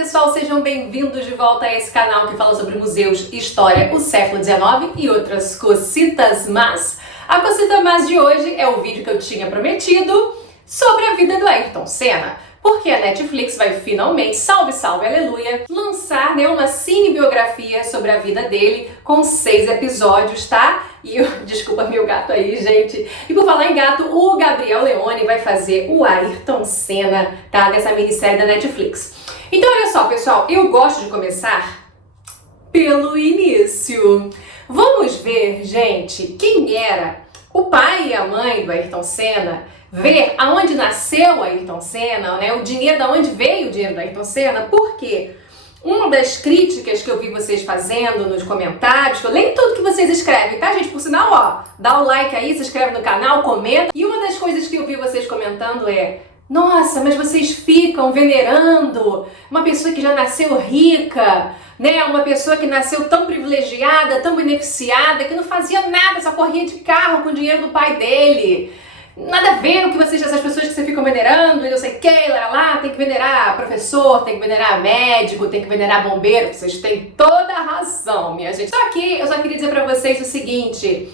pessoal, sejam bem-vindos de volta a esse canal que fala sobre museus, história, o século XIX e outras cositas más. A cosita más de hoje é o vídeo que eu tinha prometido sobre a vida do Ayrton Senna, porque a Netflix vai finalmente, salve, salve, aleluia, lançar uma cinebiografia sobre a vida dele com 6 episódios, tá? E desculpa meu gato aí, gente. E por falar em gato, o Gabriel Leone vai fazer o Ayrton Senna, tá? Dessa minissérie da Netflix. Então olha só, pessoal, eu gosto de começar pelo início. Vamos ver, gente, quem era o pai e a mãe do Ayrton Senna, ver aonde nasceu o Ayrton Senna, né? O dinheiro, de onde veio o dinheiro do Ayrton Senna, por quê? Uma das críticas que eu vi vocês fazendo nos comentários, eu leio tudo que vocês escrevem, tá, gente? Por sinal, ó, dá o like aí, se inscreve no canal, comenta. E uma das coisas que eu vi vocês comentando é: nossa, mas vocês ficam venerando uma pessoa que já nasceu rica, né? Uma pessoa que nasceu tão privilegiada, tão beneficiada, que não fazia nada, só corria de carro com o dinheiro do pai dele. Nada a ver o que vocês, essas pessoas que vocês ficam venerando e não sei o que, lá, tem que venerar professor, tem que venerar médico, tem que venerar bombeiro. Vocês têm toda a razão, minha gente. Só que eu só queria dizer pra vocês o seguinte: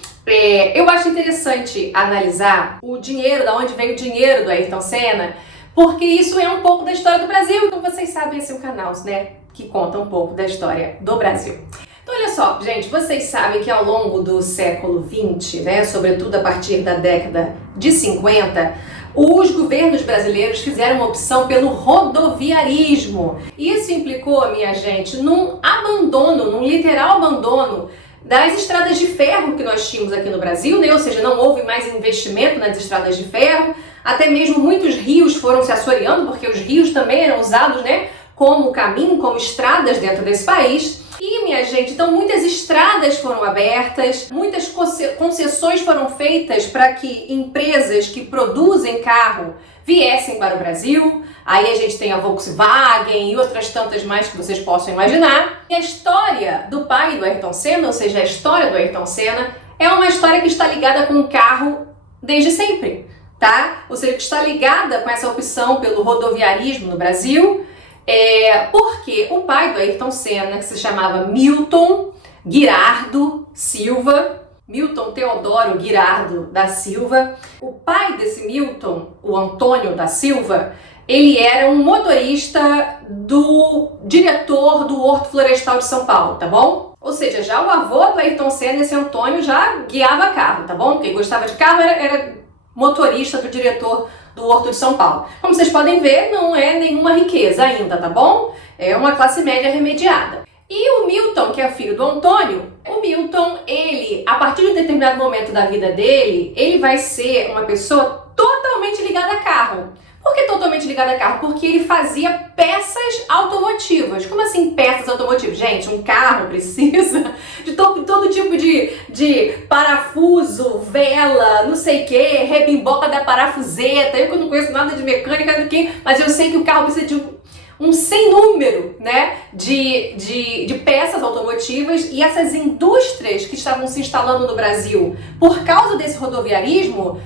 eu acho interessante analisar o dinheiro, da onde veio o dinheiro do Ayrton Senna, porque isso é um pouco da história do Brasil. Como vocês sabem, esse é um canal, né, que conta um pouco da história do Brasil. Então olha só, gente, vocês sabem que ao longo do século XX, né, sobretudo a partir da década de 50, os governos brasileiros fizeram uma opção pelo rodoviarismo. Isso implicou, minha gente, num abandono, num literal abandono das estradas de ferro que nós tínhamos aqui no Brasil, né? Ou seja, não houve mais investimento nas estradas de ferro, até mesmo muitos rios foram se assoreando, porque os rios também eram usados, né, como caminho, como estradas dentro desse país. E, minha gente, então muitas estradas foram abertas, muitas concessões foram feitas para que empresas que produzem carro viessem para o Brasil. Aí a gente tem a Volkswagen e outras tantas mais que vocês possam imaginar. E a história do pai do Ayrton Senna, ou seja, a história do Ayrton Senna, é uma história que está ligada com o carro desde sempre, tá? Ou seja, que está ligada com essa opção pelo rodoviarismo no Brasil. Porque o pai do Ayrton Senna, que se chamava Milton Guirardo Silva, Milton Teodoro Guirardo da Silva, o pai desse Milton, o Antônio da Silva, ele era um motorista do diretor do Horto Florestal de São Paulo, tá bom? Ou seja, já o avô do Ayrton Senna, esse Antônio, já guiava carro, tá bom? Quem gostava de carro era motorista do diretor do Horto de São Paulo. Como vocês podem ver, não é nenhuma riqueza ainda, tá bom? É uma classe média remediada. E o Milton, que é filho do Antônio, o Milton, ele, a partir de um determinado momento da vida dele, ele vai ser uma pessoa totalmente ligada a carro. Por que totalmente ligada a carro? Porque ele fazia peças automotivas. Como assim peças automotivas? Gente, um carro precisa de todo tipo de parafuso, vela, não sei o que, rebimboca da parafuseta. Eu que não conheço nada de mecânica do que, mas eu sei que o carro precisa de um sem número, né, de peças automotivas, e essas indústrias que estavam se instalando no Brasil por causa desse rodoviarismo,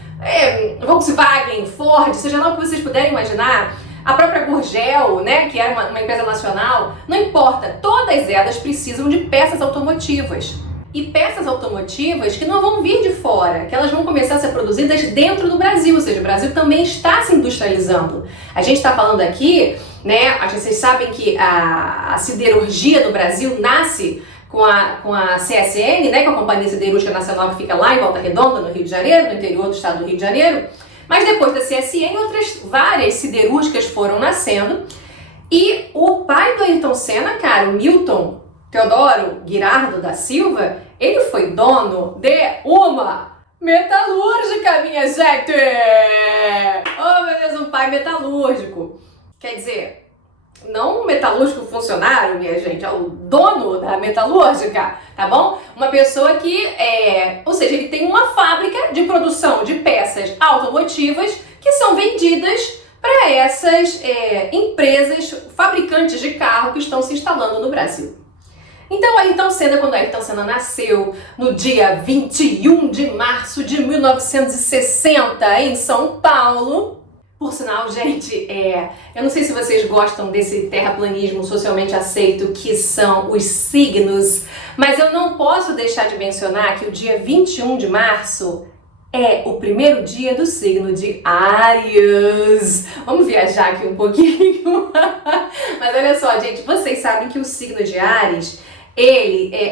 Volkswagen, Ford, seja lá o que vocês puderem imaginar, a própria Gurgel, né, que era uma empresa nacional, não importa, todas elas precisam de peças automotivas. E peças automotivas que não vão vir de fora, que elas vão começar a ser produzidas dentro do Brasil, ou seja, o Brasil também está se industrializando. A gente está falando aqui, né, vocês sabem que a siderurgia do Brasil nasce com a CSN, né, com a Companhia Siderúrgica Nacional, que fica lá em Volta Redonda, no Rio de Janeiro, no interior do estado do Rio de Janeiro. Mas depois da CSN, várias siderúrgicas foram nascendo. E o pai do Ayrton Senna, cara, o Milton Teodoro Guirardo da Silva, ele foi dono de uma metalúrgica, minha gente! Oh, meu Deus, um pai metalúrgico. Quer dizer, não um metalúrgico funcionário, minha gente, é o dono da metalúrgica, tá bom? Uma pessoa que ou seja, ele tem uma fábrica de produção de peças automotivas que são vendidas para essas empresas fabricantes de carro que estão se instalando no Brasil. Então, Ayrton Senna, quando Ayrton Senna nasceu no dia 21 de março de 1960 em São Paulo, Por sinal, gente, eu não sei se vocês gostam desse terraplanismo socialmente aceito que são os signos, mas eu não posso deixar de mencionar que o dia 21 de março é o primeiro dia do signo de Áries. Vamos viajar aqui um pouquinho. Mas olha só, gente, vocês sabem que o signo de Áries,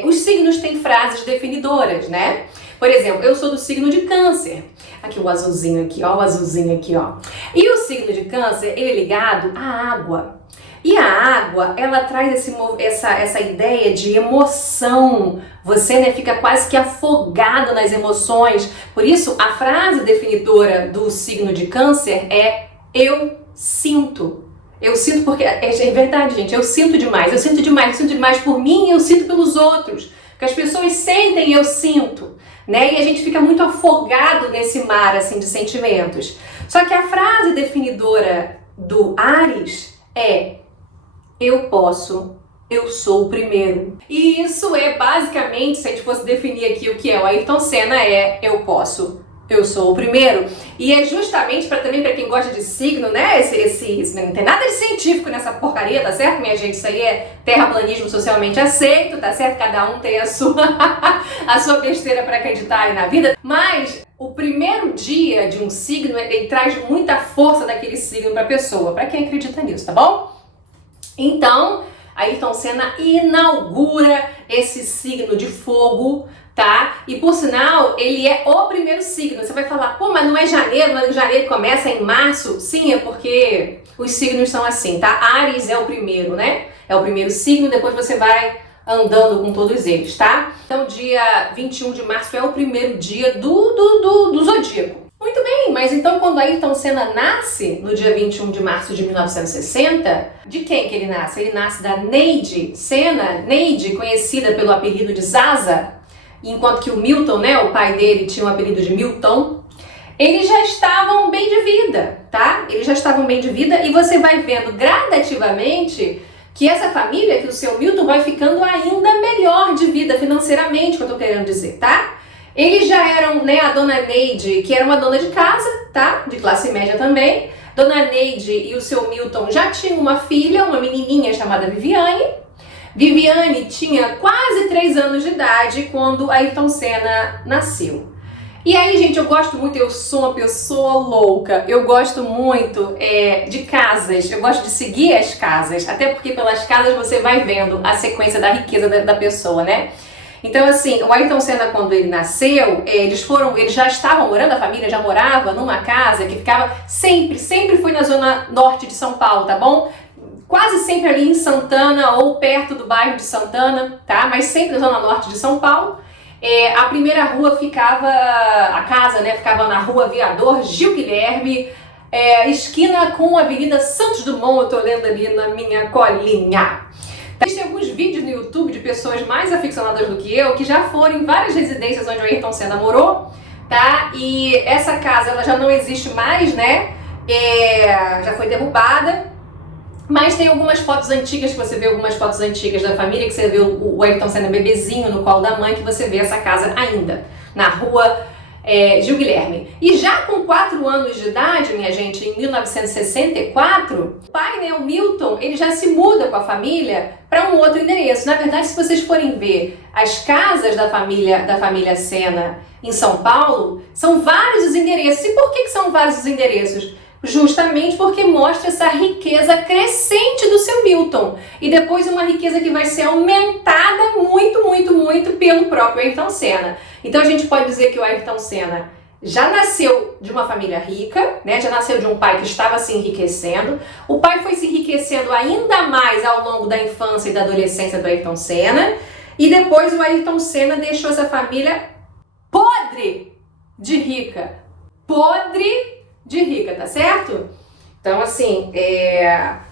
os signos têm frases definidoras, né? Por exemplo, eu sou do signo de Câncer. Aqui o azulzinho aqui, ó, o azulzinho aqui, ó. E o signo de Câncer, ele é ligado à água. E a água, ela traz essa ideia de emoção. Você, né, fica quase que afogado nas emoções. Por isso, a frase definidora do signo de Câncer é eu sinto. Eu sinto porque, é verdade, gente, eu sinto demais por mim e eu sinto pelos outros. O que as pessoas sentem, eu sinto, né? E a gente fica muito afogado nesse mar, assim, de sentimentos. Só que a frase definidora do Áries é eu posso, eu sou o primeiro. E isso é basicamente, se a gente fosse definir aqui o que é o Ayrton Senna, eu posso, eu sou o primeiro. E é justamente também para quem gosta de signo, né? Não tem nada de científico nessa porcaria, tá certo, minha gente? Isso aí é terraplanismo socialmente aceito, tá certo? Cada um tem a sua besteira para acreditar aí na vida. Mas o primeiro dia de um signo, ele traz muita força daquele signo para a pessoa, para quem acredita nisso, tá bom? Então, Ayrton Senna inaugura esse signo de fogo, tá? E por sinal, ele é o primeiro signo. Você vai falar, pô, mas não é janeiro, mas janeiro começa em março? Sim, é porque os signos são assim, tá? Áries é o primeiro, né? É o primeiro signo, depois você vai andando com todos eles, tá? Então, dia 21 de março é o primeiro dia do zodíaco. Muito bem, mas então quando Ayrton Senna nasce, no dia 21 de março de 1960, de quem que ele nasce? Ele nasce da Neide Senna, Neide, conhecida pelo apelido de Zaza, enquanto que o Milton, né, o pai dele, tinha o apelido de Milton. Eles já estavam bem de vida, tá? Eles já estavam bem de vida e você vai vendo gradativamente que essa família, que o seu Milton vai ficando ainda melhor de vida financeiramente, que eu tô querendo dizer, tá? Eles já eram, né, a dona Neide, que era uma dona de casa, tá? De classe média também. Dona Neide e o seu Milton já tinham uma filha, uma menininha chamada Viviane. Viviane tinha quase 3 anos de idade quando Ayrton Senna nasceu. E aí, gente, eu gosto muito, eu sou uma pessoa louca, eu gosto muito de casas, eu gosto de seguir as casas, até porque pelas casas você vai vendo a sequência da riqueza da pessoa, né? Então, assim, o Ayrton Senna, quando ele nasceu, eles já estavam morando, a família já morava numa casa que ficava sempre foi na zona norte de São Paulo, tá bom? Quase sempre ali em Santana ou perto do bairro de Santana, tá? Mas sempre na zona norte de São Paulo. A primeira rua a casa, né, ficava na rua Aviador Gil Guilherme, esquina com a Avenida Santos Dumont, eu tô lendo ali na minha colinha. Existem alguns vídeos no YouTube de pessoas mais aficionadas do que eu, que já foram em várias residências onde o Ayrton Senna morou, tá? E essa casa, ela já não existe mais, né? Já foi derrubada. Mas tem algumas fotos antigas, que você vê algumas fotos antigas da família, que você vê o Ayrton Senna bebezinho no colo da mãe, que você vê essa casa ainda, na rua Gil Guilherme. E já com 4 anos de idade, minha gente, em 1964, o pai, né, o Milton, ele já se muda com a família para um outro endereço. Na verdade, se vocês forem ver as casas da família Senna em São Paulo, são vários os endereços. E por que são vários os endereços? Justamente porque mostra essa riqueza crescente do seu Milton. E depois uma riqueza que vai ser aumentada muito pelo próprio Ayrton Senna. Então a gente pode dizer que o Ayrton Senna já nasceu de uma família rica, né? Já nasceu de um pai que estava se enriquecendo. O pai foi se enriquecendo ainda mais ao longo da infância e da adolescência do Ayrton Senna. E depois o Ayrton Senna deixou essa família podre de rica. Podre de rica, tá certo? Então, assim,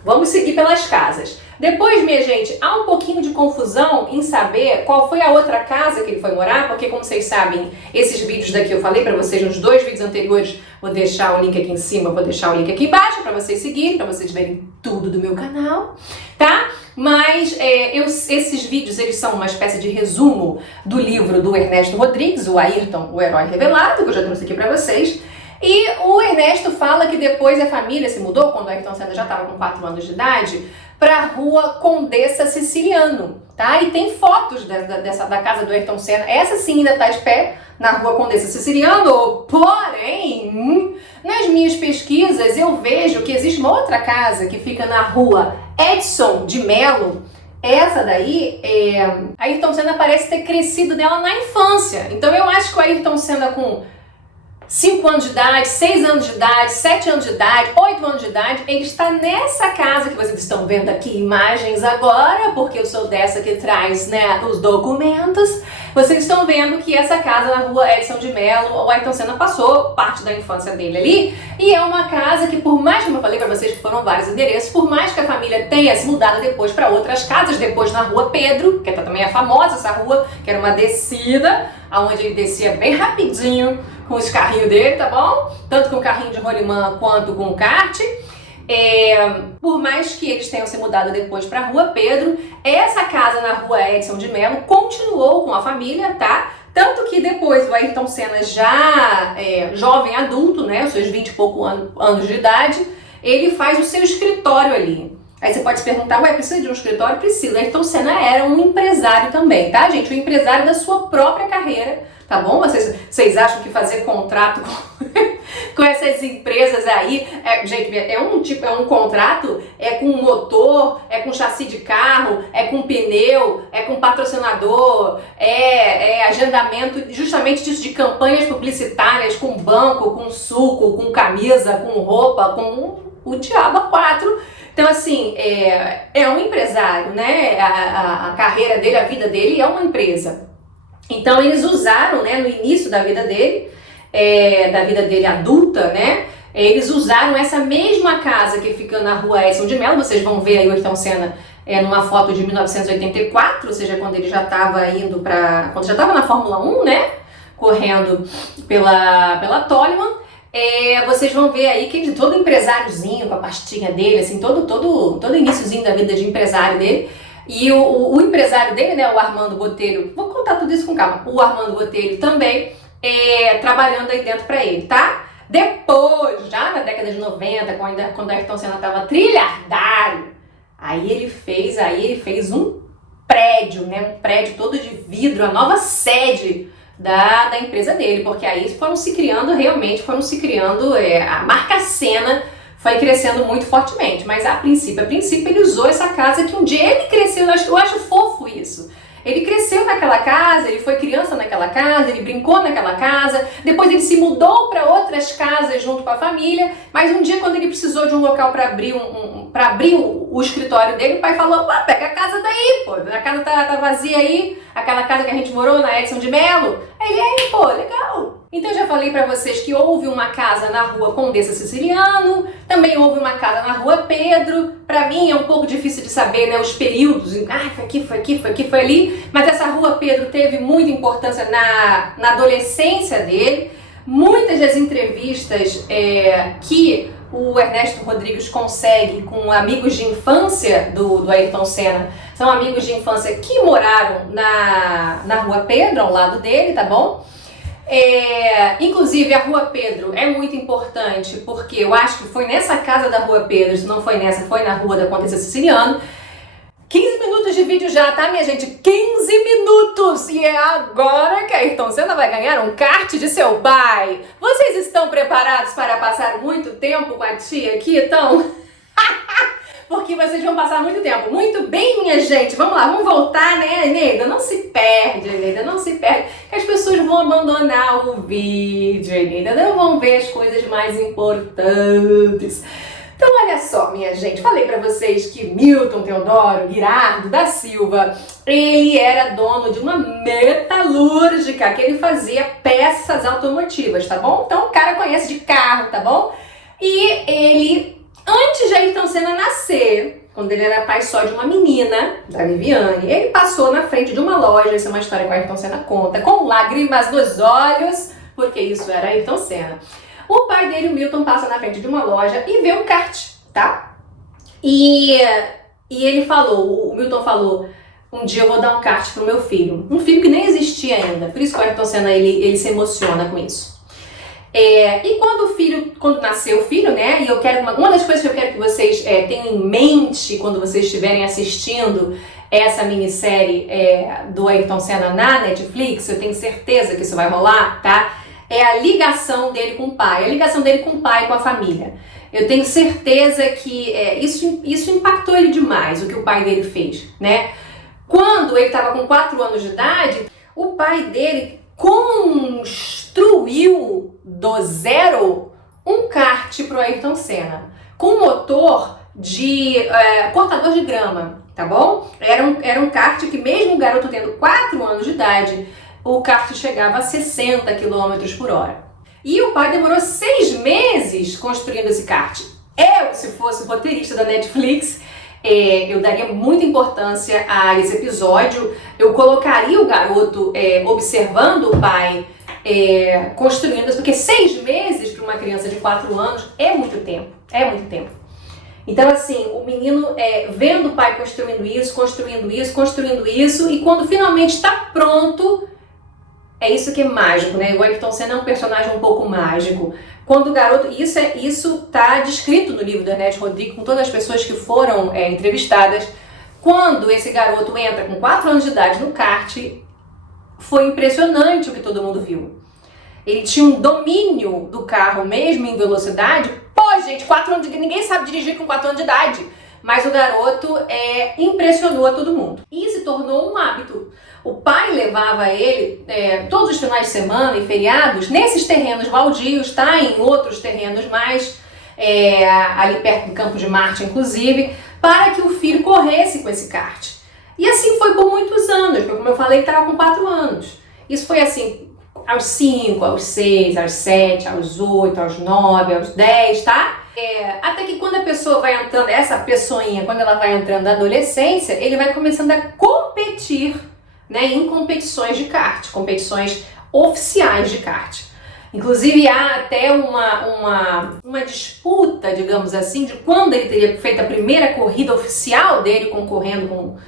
vamos seguir pelas casas. Depois, minha gente, há um pouquinho de confusão em saber qual foi a outra casa que ele foi morar, porque, como vocês sabem, esses vídeos daqui eu falei pra vocês nos 2 vídeos anteriores, vou deixar o link aqui em cima, vou deixar o link aqui embaixo pra vocês seguirem, pra vocês verem tudo do meu canal, tá? Mas esses vídeos, eles são uma espécie de resumo do livro do Ernesto Rodrigues, o Ayrton, o Herói Revelado, que eu já trouxe aqui pra vocês. E o Ernesto fala que que depois a família se mudou, quando o Ayrton Senna já estava com 4 anos de idade, para a rua Condessa Siciliano, tá? E tem fotos da casa do Ayrton Senna. Essa sim ainda está de pé na rua Condessa Siciliano, porém, nas minhas pesquisas eu vejo que existe uma outra casa que fica na rua Edson de Melo. Essa daí, Ayrton Senna parece ter crescido nela na infância. Então eu acho que o Ayrton Senna com 5 anos de idade, 6 anos de idade, 7 anos de idade, 8 anos de idade, ele está nessa casa que vocês estão vendo aqui imagens agora, porque eu sou dessa que traz, né, os documentos. Vocês estão vendo que essa casa na rua Edson de Melo, o Ayrton Senna passou parte da infância dele ali, e é uma casa que, por mais, como eu falei para vocês que foram vários endereços, por mais que a família tenha se mudado depois para outras casas, depois na rua Pedro, que também é famosa essa rua, que era uma descida, onde ele descia bem rapidinho com os carrinhos dele, tá bom? Tanto com o carrinho de rolimã quanto com o kart. Por mais que eles tenham se mudado depois para a Rua Pedro, essa casa na Rua Edson de Melo continuou com a família, tá? Tanto que depois o Ayrton Senna já jovem adulto, né, os seus 20 e pouco anos de idade, ele faz o seu escritório ali. Aí você pode se perguntar, ué, precisa de um escritório? Precisa. Ayrton Senna era um empresário também, tá, gente? Um empresário da sua própria carreira, tá bom? Vocês acham que fazer contrato com essas empresas aí, gente, é um contrato, com motor, com chassi de carro, com pneu, com patrocinador, agendamento justamente disso, de campanhas publicitárias com banco, com suco, com camisa, com roupa, com o diabo a 4. Então, assim, é um empresário, né? A carreira dele, a vida dele é uma empresa. Então, eles usaram, né, no início da vida dele adulta, né? Eles usaram essa mesma casa que fica na rua Edson de Melo. Vocês vão ver aí o Ayrton Senna numa foto de 1984, ou seja, quando ele já estava quando já estava na Fórmula 1, né? Correndo pela Toleman. Vocês vão ver aí que ele todo empresáriozinho, com a pastinha dele, assim, todo iniciozinho da vida de empresário dele. E o empresário dele, né, o Armando Botelho, vou contar tudo isso com calma, o Armando Botelho também trabalhando aí dentro pra ele, tá? Depois, já na década de 90, quando o Ayrton Senna tava trilhardário, aí ele fez um prédio, né, um prédio todo de vidro, a nova sede da empresa dele, porque aí foram se criando, a marca Senna foi crescendo muito fortemente, mas a princípio ele usou essa casa que um dia ele cresceu, eu acho fofo isso. Ele cresceu naquela casa, ele foi criança naquela casa, ele brincou naquela casa, depois ele se mudou para outras casas junto com a família, mas um dia quando ele precisou de um local para abrir o escritório dele, o pai falou, pega a casa daí, pô, a casa tá vazia aí, aquela casa que a gente morou na Edson de Melo. Aí, pô, legal. Então eu já falei pra vocês que houve uma casa na rua Condessa Siciliano, também houve uma casa na rua Pedro. Pra mim é um pouco difícil de saber, né, os períodos, foi aqui, foi ali, mas essa rua Pedro teve muita importância na adolescência dele. Muitas das entrevistas que o Ernesto Rodrigues consegue com amigos de infância do Ayrton Senna, são amigos de infância que moraram na rua Pedro, ao lado dele, tá bom? Inclusive a Rua Pedro é muito importante porque eu acho que foi nessa casa da Rua Pedro, se não foi nessa, foi na rua da Condessa Siciliano. 15 minutos de vídeo já, tá, minha gente? 15 minutos! E é agora que Ayrton Senna vai ganhar um kart de seu pai. Vocês estão preparados para passar muito tempo com a tia aqui, então? Porque vocês vão passar muito tempo. Muito bem, minha gente. Vamos lá, vamos voltar, né, Eneida? Não se perde, Eneida, não se perde. Que as pessoas vão abandonar o vídeo, Eneida. Não vão ver as coisas mais importantes. Então, olha só, minha gente. Falei pra vocês que Milton Teodoro Guirardo da Silva, ele era dono de uma metalúrgica, que ele fazia peças automotivas, tá bom? Então, o cara conhece de carro, tá bom? E ele... Antes de Ayrton Senna nascer, quando ele era pai só de uma menina, da Viviane, ele passou na frente de uma loja, essa é uma história que o Ayrton Senna conta, com lágrimas nos olhos, porque isso era Ayrton Senna. O pai dele, o Milton, passa na frente de uma loja e vê um kart, tá? E ele falou, o Milton falou, um dia eu vou dar um kart pro meu filho. Um filho que nem existia ainda, por isso que o Ayrton Senna ele se emociona com isso. E quando nasceu o filho, né? E eu quero uma das coisas que eu quero que vocês tenham em mente quando vocês estiverem assistindo essa minissérie do Ayrton Senna na Netflix, eu tenho certeza que isso vai rolar, tá? É a ligação dele com o pai, a ligação dele com o pai e com a família. Eu tenho certeza que isso impactou ele demais, o que o pai dele fez, né? Quando ele estava com 4 anos de idade, o pai dele construiu do zero um kart pro Ayrton Senna, com motor de cortador de grama, tá bom? Era um kart que mesmo o garoto tendo 4 anos de idade, o kart chegava a 60 km por hora. E o pai demorou 6 meses construindo esse kart. Eu, se fosse roteirista da Netflix, eu daria muita importância a esse episódio. Eu colocaria o garoto observando o pai construindo, porque 6 meses para uma criança de 4 anos é muito tempo, Então assim, o menino vendo o pai construindo isso, e quando finalmente está pronto, é isso que é mágico, né? O Ayrton Senna é um personagem um pouco mágico. Quando o garoto, isso tá descrito no livro da Arnete Rodrigues, com todas as pessoas que foram entrevistadas. Quando esse garoto entra com 4 anos de idade no kart, foi impressionante o que todo mundo viu. Ele tinha um domínio do carro mesmo em velocidade. Pô, gente, 4 anos de... ninguém sabe dirigir com 4 anos de idade. Mas o garoto impressionou a todo mundo. E se tornou um hábito. O pai levava ele todos os finais de semana e feriados nesses terrenos baldios, tá? Em outros terrenos mais ali perto do Campo de Marte, inclusive, para que o filho corresse com esse kart. E assim foi por muitos anos, porque como eu falei, ele estava com 4 anos. Isso foi assim, aos 5, aos 6, aos 7, aos 8, aos 9, aos 10, tá? Até que quando a pessoa vai entrando, essa pessoinha, quando ela vai entrando na adolescência, ele vai começando a competir, né, em competições de kart, competições oficiais de kart. Inclusive há até uma disputa, digamos assim, de quando ele teria feito a primeira corrida oficial dele concorrendo com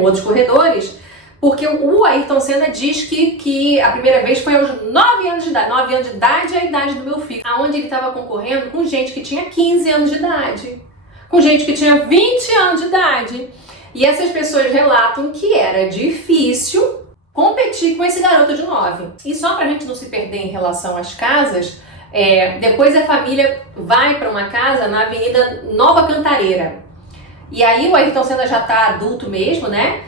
outros corredores, porque o Ayrton Senna diz que a primeira vez foi aos 9 anos de idade. 9 anos de idade é a idade do meu filho, aonde ele estava concorrendo com gente que tinha 15 anos de idade, com gente que tinha 20 anos de idade. E essas pessoas relatam que era difícil competir com esse garoto de 9. E só pra gente não se perder em relação às casas, depois a família vai para uma casa na Avenida Nova Cantareira. E aí o Ayrton Senna já tá adulto mesmo, né?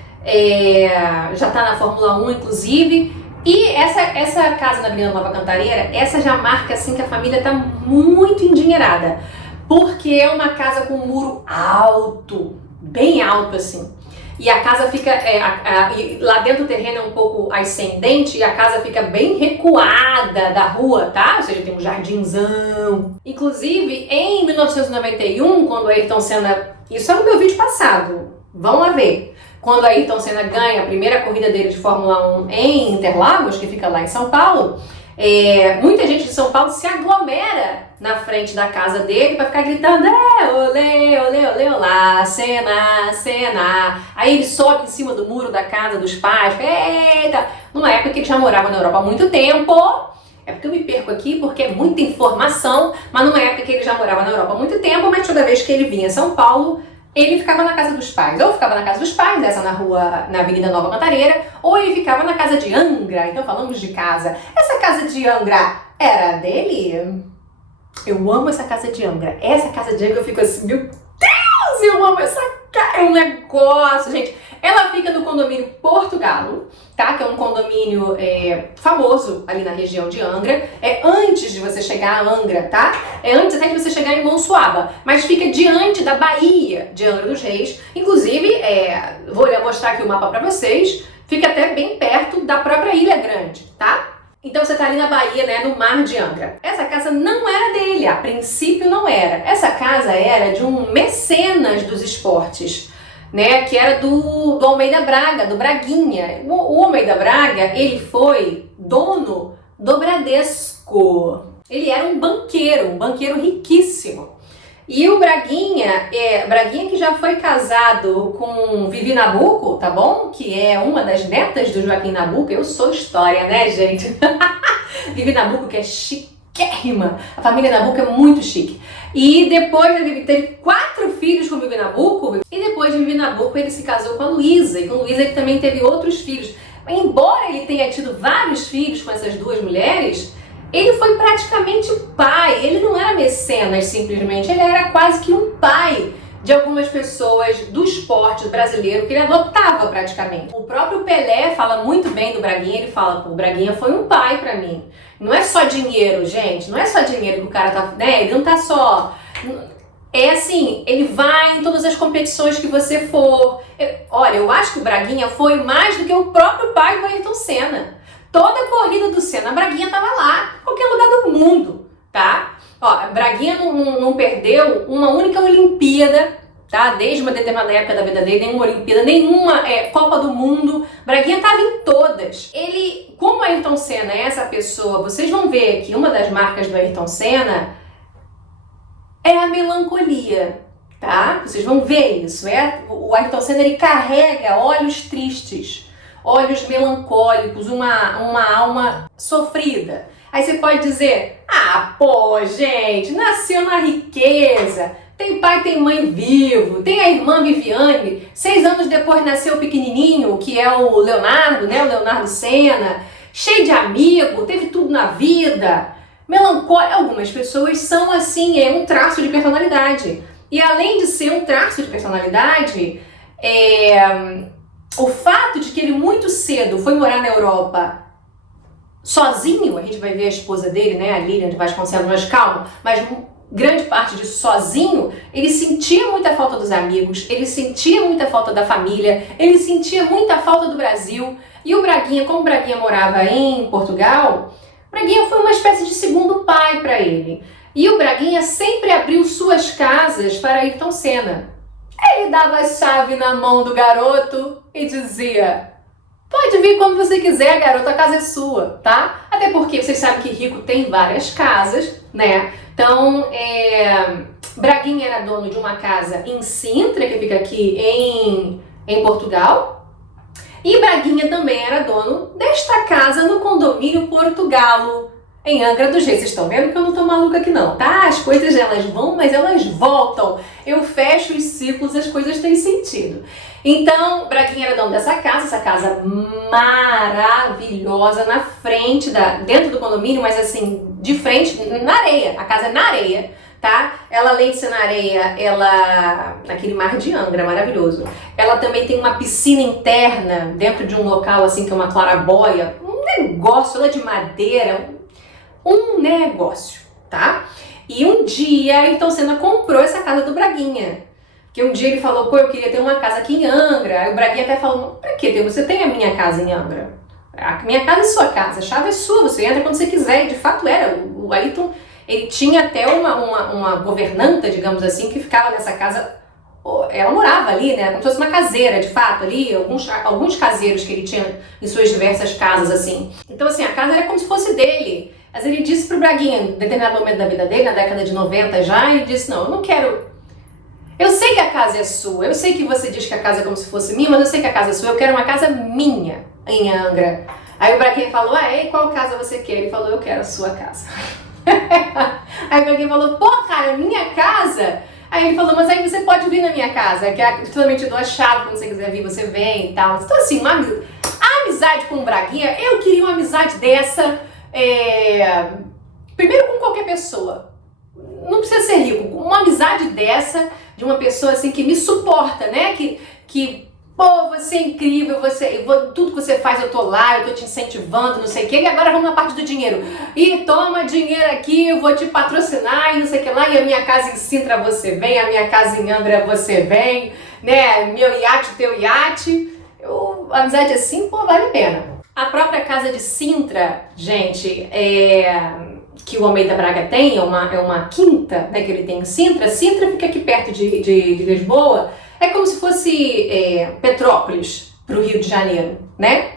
Já tá na Fórmula 1, inclusive. E essa casa na Avenida Nova Cantareira, essa já marca assim que a família tá muito endinheirada. Porque é uma casa com um muro alto, bem alto assim. E a casa fica, lá dentro do terreno é um pouco ascendente e a casa fica bem recuada da rua, tá? Ou seja, tem um jardinzão. Inclusive, em 1991, quando o Ayrton Senna... Isso é no meu vídeo passado, vão lá ver. Quando o Ayrton Senna ganha a primeira corrida dele de Fórmula 1 em Interlagos, que fica lá em São Paulo, muita gente de São Paulo se aglomera na frente da casa dele para ficar gritando olê, olê, olê, olá, Senna, Senna. Aí ele sobe em cima do muro da casa dos pais, eita, numa época que ele já morava na Europa há muito tempo. É porque eu me perco aqui porque é muita informação, mas numa época que ele já morava na Europa há muito tempo, mas toda vez que ele vinha a São Paulo, ele ficava na casa dos pais. Ou ficava na casa dos pais, essa na Avenida Nova Cantareira, ou ele ficava na casa de Angra. Então falamos de casa. Essa casa de Angra era dele? Eu amo essa casa de Angra. Essa casa de Angra eu fico assim, meu Deus, eu amo essa casa. É um negócio, gente. Ela fica no condomínio Portugalo, tá? Que é um condomínio famoso ali na região de Angra. É antes de você chegar a Angra, tá? É antes até de você chegar em Monsuaba. Mas fica diante da Baía de Angra dos Reis. Inclusive, vou mostrar aqui o mapa pra vocês. Fica até bem perto da própria Ilha Grande, tá? Então você tá ali na Bahia, né, no mar de Angra. Essa casa não era dele, a princípio não era. Essa casa era de um mecenas dos esportes, né, que era do Almeida Braga, do Braguinha. O Almeida Braga, ele foi dono do Bradesco. Ele era um banqueiro riquíssimo. E o Braguinha que já foi casado com Vivi Nabuco, tá bom? Que é uma das netas do Joaquim Nabuco. Eu sou história, né, gente? Vivi Nabuco, que é chiquíssima. chiquérrima. A família Nabuco é muito chique. E depois ele teve 4 filhos com o Vivi Nabuco. E depois de Vivi Nabuco ele se casou com a Luísa. E com a Luísa ele também teve outros filhos. Embora ele tenha tido vários filhos com essas 2 mulheres, ele foi praticamente pai. Ele não era mecenas simplesmente, ele era quase que um pai de algumas pessoas do esporte brasileiro que ele adotava praticamente. O próprio Pelé fala muito bem do Braguinha, ele fala, pô, o Braguinha foi um pai pra mim. Não é só dinheiro, gente, não é só dinheiro que o cara tá, né, ele não tá só... É assim, ele vai em todas as competições que você for. Olha, eu acho que o Braguinha foi mais do que o próprio pai do Ayrton Senna. Toda a corrida do Senna, a Braguinha tava lá, em qualquer lugar do mundo, tá? Ó, Braguinha não perdeu uma única Olimpíada, tá? Desde uma determinada época da vida dele, nenhuma Olimpíada, nenhuma Copa do Mundo. Braguinha estava em todas. Ele, como Ayrton Senna é essa pessoa, vocês vão ver que uma das marcas do Ayrton Senna é a melancolia, tá? Vocês vão ver isso. O Ayrton Senna, ele carrega olhos tristes, olhos melancólicos, uma alma sofrida. Aí você pode dizer, ah, pô, gente, nasceu na riqueza, tem pai, tem mãe vivo, tem a irmã Viviane, 6 anos depois nasceu o pequenininho, que é o Leonardo, né, o Leonardo Senna, cheio de amigo, teve tudo na vida. Melancólico, algumas pessoas são assim, é um traço de personalidade. E além de ser um traço de personalidade, o fato de que ele muito cedo foi morar na Europa sozinho, a gente vai ver a esposa dele, né, a Lilian de Vasconcelos, mais calma, mas grande parte disso sozinho, ele sentia muita falta dos amigos, ele sentia muita falta da família, ele sentia muita falta do Brasil. E o Braguinha, como o Braguinha morava em Portugal, Braguinha foi uma espécie de segundo pai para ele. E o Braguinha sempre abriu suas casas para Ayrton Senna. Ele dava a chave na mão do garoto e dizia: pode vir quando você quiser, garoto, a casa é sua, tá? Até porque vocês sabem que rico tem várias casas, né? Então, Braguinha era dono de uma casa em Sintra, que fica aqui em Portugal. E Braguinha também era dono desta casa no condomínio Portugalo, em Angra dos Reis. Vocês estão vendo que eu não tô maluca aqui não, tá? As coisas elas vão, mas elas voltam. Eu fecho os ciclos, as coisas têm sentido. Então, Braguinha era dono dessa casa, essa casa maravilhosa, na frente, dentro do condomínio, mas assim, de frente, na areia. A casa é na areia, tá? Ela, além de ser na areia, naquele mar de Angra, maravilhoso. Ela também tem uma piscina interna, dentro de um local assim, que é uma claraboia. Um negócio, ela é de madeira, um negócio, tá? E um dia, Ayrton Senna comprou essa casa do Braguinha. Que um dia ele falou, pô, eu queria ter uma casa aqui em Angra. Aí o Braguinha até falou, pra quê? Você tem a minha casa em Angra. A minha casa é sua casa, a chave é sua, você entra quando você quiser. E de fato era. O Ayrton, ele tinha até uma governanta, digamos assim, que ficava nessa casa. Ela morava ali, né? Como se fosse uma caseira, de fato, ali. Alguns caseiros que ele tinha em suas diversas casas, assim. Então, assim, a casa era como se fosse dele. Mas ele disse pro Braguinha, em determinado momento da vida dele, na década de 90 já, ele disse, não, eu não quero... Eu sei que a casa é sua, eu sei que você diz que a casa é como se fosse minha, mas eu sei que a casa é sua, eu quero uma casa minha em Angra. Aí o Braguinha falou, e qual casa você quer? Ele falou, eu quero a sua casa. Aí o Braguinha falou, pô, cara, minha casa? Aí ele falou, mas aí você pode vir na minha casa, que eu totalmente dou a chave, quando você quiser vir, você vem e tal. Então assim, a amizade com o Braguinha, eu queria uma amizade dessa, primeiro com qualquer pessoa. Não precisa ser rico, uma amizade dessa, de uma pessoa assim que me suporta, né? Que pô, você é incrível, tudo que você faz eu tô lá, eu tô te incentivando, não sei o quê, e agora vamos na parte do dinheiro. E toma dinheiro aqui, eu vou te patrocinar e não sei o que lá, e a minha casa em Sintra você vem, a minha casa em Angra você vem, né? Meu iate, teu iate. A amizade assim, pô, vale a pena. A própria casa de Sintra, gente, que o Almeida Braga tem, é uma quinta, né, que ele tem em Sintra. Sintra fica aqui perto de Lisboa, é como se fosse Petrópolis para o Rio de Janeiro, né?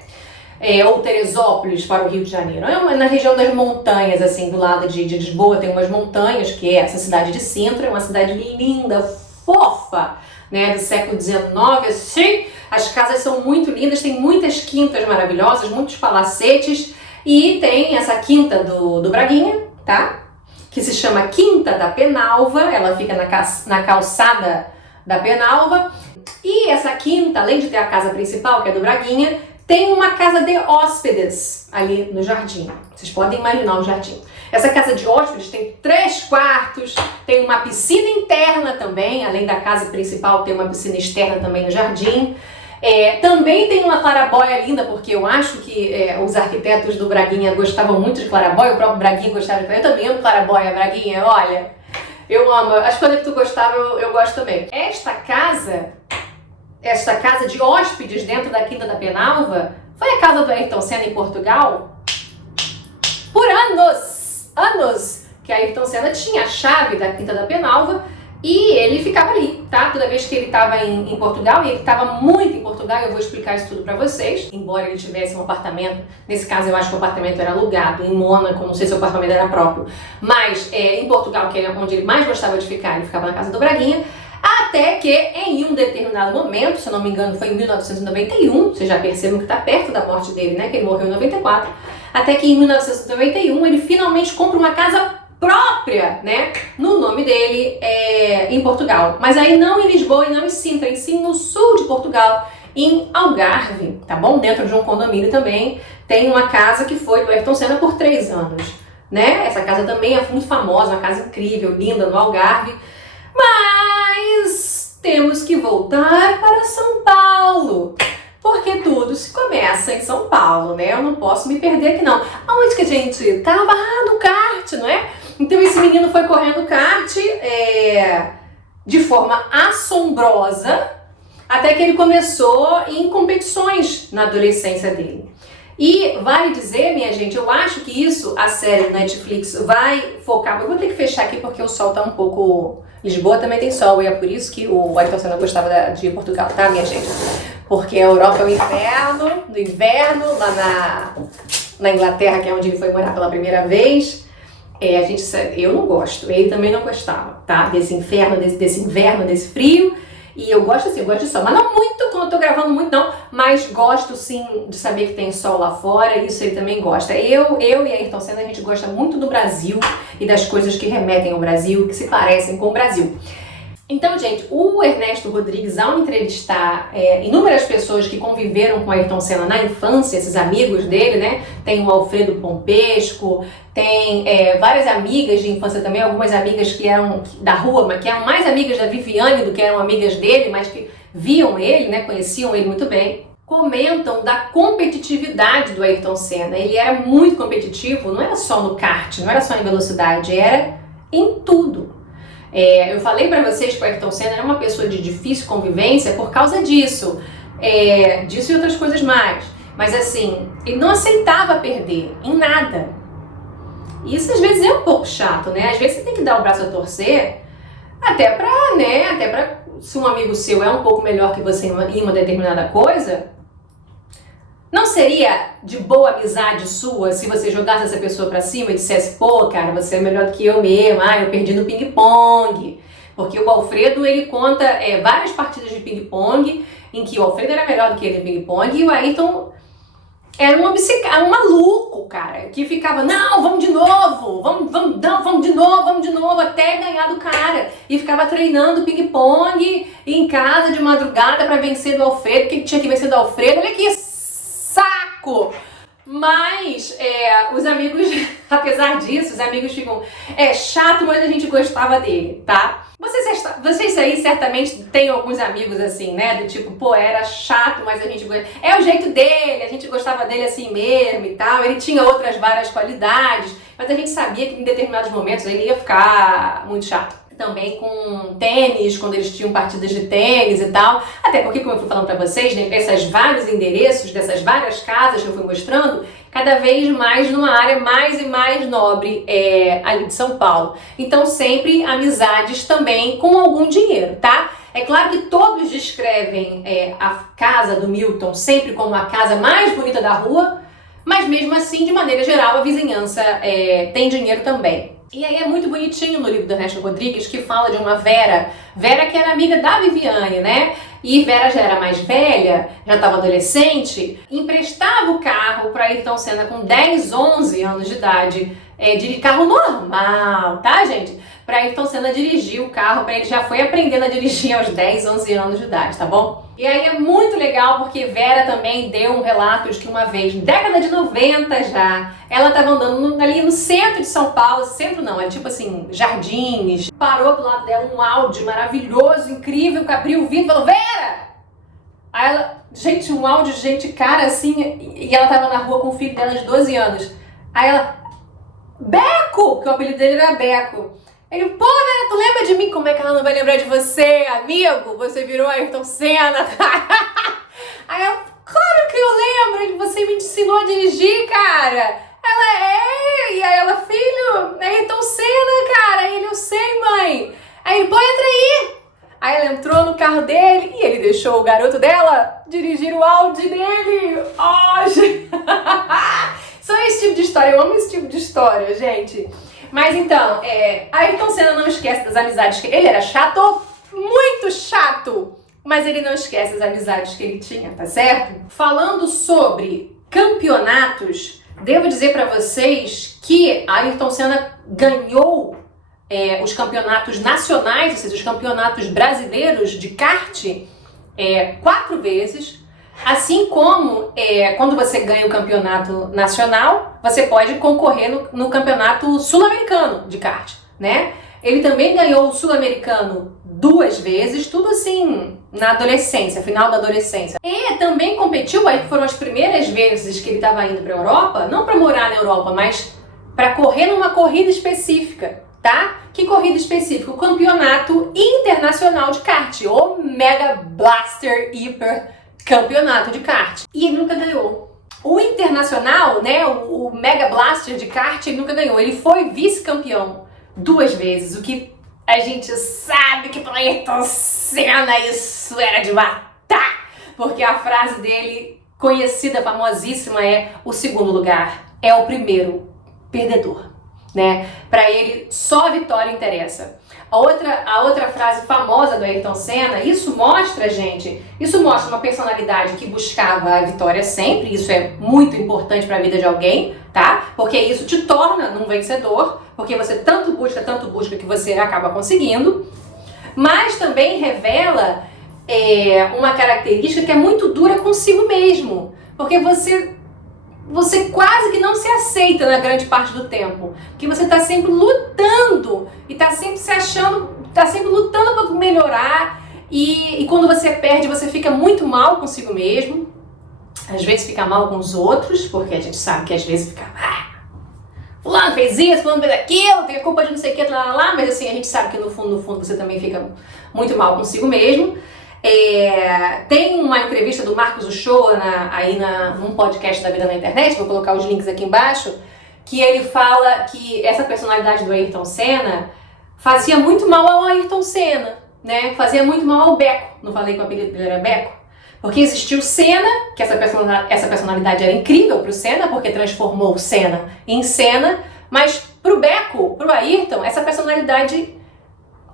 Ou Teresópolis para o Rio de Janeiro. É na região das montanhas, assim, do lado de Lisboa tem umas montanhas, que é essa cidade de Sintra, uma cidade linda, fofa, né, do século XIX, assim. As casas são muito lindas, tem muitas quintas maravilhosas, muitos palacetes. E tem essa quinta do Braguinha, tá? Que se chama Quinta da Penalva, ela fica na calçada da Penalva. E essa quinta, além de ter a casa principal, que é do Braguinha, tem uma casa de hóspedes ali no jardim. Vocês podem imaginar o jardim. Essa casa de hóspedes tem 3 quartos, tem uma piscina interna também, além da casa principal tem uma piscina externa também no jardim. Também tem uma claraboia linda, porque eu acho que os arquitetos do Braguinha gostavam muito de claraboia, o próprio Braguinha gostava de claraboia. Eu também amo claraboia, Braguinha, olha, eu amo. As coisas que tu gostava, eu gosto também. Esta casa de hóspedes dentro da Quinta da Penalva foi a casa do Ayrton Senna em Portugal por anos que a Ayrton Senna tinha a chave da Quinta da Penalva e ele ficava ali, tá? Toda vez que ele estava em Portugal, e ele estava muito em Portugal, eu vou explicar isso tudo pra vocês, embora ele tivesse um apartamento, nesse caso eu acho que o apartamento era alugado, em Mônaco, não sei se o apartamento era próprio, mas em Portugal, que é onde ele mais gostava de ficar, ele ficava na casa do Braguinha, até que em um determinado momento, se eu não me engano foi em 1991, vocês já percebem que está perto da morte dele, né, que ele morreu em 94, até que em 1991 ele finalmente compra uma casa própria, né, no nome dele em Portugal. Mas aí não em Lisboa e não em Sintra, e sim no sul de Portugal, em Algarve, tá bom? Dentro de um condomínio também tem uma casa que foi do Ayrton Senna por 3 anos, né? Essa casa também é muito famosa, uma casa incrível, linda, no Algarve. Mas temos que voltar para São Paulo, porque tudo se começa em São Paulo, né? Eu não posso me perder aqui não. Aonde que a gente tava? Ah, no kart, não é? Então esse menino foi correndo kart de forma assombrosa, até que ele começou em competições na adolescência dele. E vale dizer, minha gente, eu acho que isso, a série do Netflix vai focar... Eu vou ter que fechar aqui porque o sol tá um pouco... Lisboa também tem sol e é por isso que o Ayrton Senna gostava de Portugal, tá, minha gente? Porque a Europa é o inferno, no inverno, lá na Inglaterra, que é onde ele foi morar pela primeira vez. Eu não gosto, ele também não gostava, tá? Desse inferno, desse inverno, desse frio. E eu gosto assim, eu gosto de sol, mas não muito, quando eu tô gravando muito não, mas gosto sim de saber que tem sol lá fora, isso ele também gosta. Eu e a Ayrton Senna, a gente gosta muito do Brasil e das coisas que remetem ao Brasil, que se parecem com o Brasil. Então, gente, o Ernesto Rodrigues, ao entrevistar inúmeras pessoas que conviveram com Ayrton Senna na infância, esses amigos dele, né? Tem o Alfredo Pompesco, tem várias amigas de infância também, algumas amigas que eram da rua, mas que eram mais amigas da Viviane do que eram amigas dele, mas que viam ele, né? Conheciam ele muito bem. Comentam da competitividade do Ayrton Senna. Ele era muito competitivo, não era só no kart, não era só em velocidade, era em tudo. Eu falei pra vocês que o Ayrton Senna era uma pessoa de difícil convivência por causa disso, disso e outras coisas mais. Mas assim, ele não aceitava perder em nada. Isso às vezes é um pouco chato, né? Às vezes você tem que dar o braço a torcer, até pra, se um amigo seu é um pouco melhor que você em uma determinada coisa, não seria de boa amizade sua se você jogasse essa pessoa pra cima e dissesse, pô, cara, você é melhor do que eu mesmo, eu perdi no ping-pong. Porque o Alfredo, ele conta várias partidas de ping-pong em que o Alfredo era melhor do que ele no ping-pong e o Ayrton era um maluco, cara, que ficava, não, vamos de novo, vamos de novo, até ganhar do cara. E ficava treinando ping-pong em casa de madrugada pra vencer do Alfredo, que ele tinha que vencer do Alfredo, olha que saco! Mas os amigos, apesar disso, os amigos ficam, chato, mas a gente gostava dele, tá? Vocês aí certamente têm alguns amigos assim, né? Do tipo, pô, era chato, mas a gente gostava. É o jeito dele, a gente gostava dele assim mesmo e tal. Ele tinha outras várias qualidades, mas a gente sabia que em determinados momentos ele ia ficar muito chato. Também com tênis, quando eles tinham partidas de tênis e tal. Até porque, como eu fui falando pra vocês, né, esses vários endereços, dessas várias casas que eu fui mostrando, cada vez mais numa área mais e mais nobre ali de São Paulo. Então sempre amizades também com algum dinheiro, tá? É claro que todos descrevem a casa do Milton sempre como a casa mais bonita da rua, mas mesmo assim, de maneira geral, a vizinhança tem dinheiro também. E aí é muito bonitinho no livro do Ernesto Rodrigues que fala de uma Vera que era amiga da Viviane, né? E Vera já era mais velha, já estava adolescente, emprestava o carro para Ayrton Senna com 10, 11 anos de idade de carro normal, tá, gente? Pra Ayrton Senna dirigir o carro, ele já foi aprendendo a dirigir aos 10, 11 anos de idade, tá bom? E aí é muito legal porque Vera também deu um relato de que uma vez, década de 90 já, ela tava andando ali no centro de São Paulo, centro não, é tipo assim, Jardins, parou do lado dela um Audi maravilhoso, incrível, que abriu o vidro e falou, Vera! Aí ela, gente, um Audi, gente, cara assim, e ela tava na rua com o filho dela de 12 anos. Aí ela, Beco, que o apelido dele era Beco. Ele, pô, Vera, tu lembra de mim? Como é que ela não vai lembrar de você, amigo? Você virou Ayrton Senna. Aí eu, claro que eu lembro, você me ensinou a dirigir, cara. Ela, e aí ela, filho, Ayrton Senna, cara. Aí ele, eu sei, mãe. Aí ele, pô, entra aí. Aí ela entrou no carro dele e ele deixou o garoto dela dirigir o Audi dele. Oh, gente. Só esse tipo de história, eu amo esse tipo de história, gente. Mas então, Ayrton Senna não esquece das amizades que ele era chato, muito chato, mas ele não esquece as amizades que ele tinha, tá certo? Falando sobre campeonatos, devo dizer pra vocês que Ayrton Senna ganhou os campeonatos nacionais, ou seja, os campeonatos brasileiros de kart 4 vezes. Assim como quando você ganha o campeonato nacional, você pode concorrer no campeonato sul-americano de kart, né? Ele também ganhou o sul-americano 2 vezes, tudo assim na adolescência, final da adolescência. E também competiu, aí foram as primeiras vezes que ele estava indo para a Europa, não para morar na Europa, mas para correr numa corrida específica, tá? Que corrida específica? O campeonato internacional de kart, o Mega Blaster Hyper Campeonato de kart. E ele nunca ganhou. O internacional, né, o Mega Blaster de kart, ele nunca ganhou. Ele foi vice-campeão 2 vezes, o que a gente sabe que para Ayrton Senna isso era de matar, porque a frase dele, conhecida, famosíssima, é: o segundo lugar é o primeiro perdedor, né? Para ele, só a vitória interessa. A outra frase famosa do Ayrton Senna, isso mostra, gente, isso mostra uma personalidade que buscava a vitória sempre, isso é muito importante para a vida de alguém, tá? Porque isso te torna um vencedor, porque você tanto busca que você acaba conseguindo, mas também revela uma característica que é muito dura consigo mesmo, porque você quase que não se aceita na grande parte do tempo, porque você está sempre lutando e está sempre se achando, está sempre lutando para melhorar, e quando você perde você fica muito mal consigo mesmo, às vezes fica mal com os outros, porque a gente sabe que às vezes fica fulano fez isso, fulano fez aquilo, tem a culpa de não sei o que, lá, mas assim, a gente sabe que no fundo você também fica muito mal consigo mesmo. Tem uma entrevista do Marcos Uchoa num podcast da Vida na Internet, vou colocar os links aqui embaixo, que ele fala que essa personalidade do Ayrton Senna fazia muito mal ao Ayrton Senna, né? Fazia muito mal ao Beco. Não falei que o apelido dele era Beco? Porque existiu o Senna, que essa personalidade era incrível pro Senna, porque transformou o Senna em Senna, mas pro Beco, pro Ayrton, essa personalidade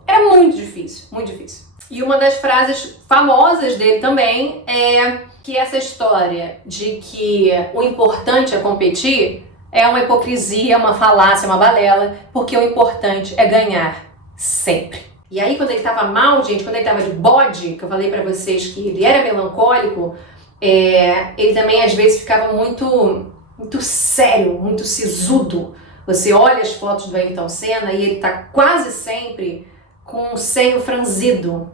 era muito difícil, muito difícil. E uma das frases famosas dele também é que essa história de que o importante é competir é uma hipocrisia, uma falácia, uma balela, porque o importante é ganhar sempre. E aí quando ele tava mal, gente, quando ele tava de bode, que eu falei pra vocês que ele era melancólico, ele também às vezes ficava muito sério, muito sisudo. Você olha as fotos do Ayrton Senna e ele tá quase sempre com o seio franzido.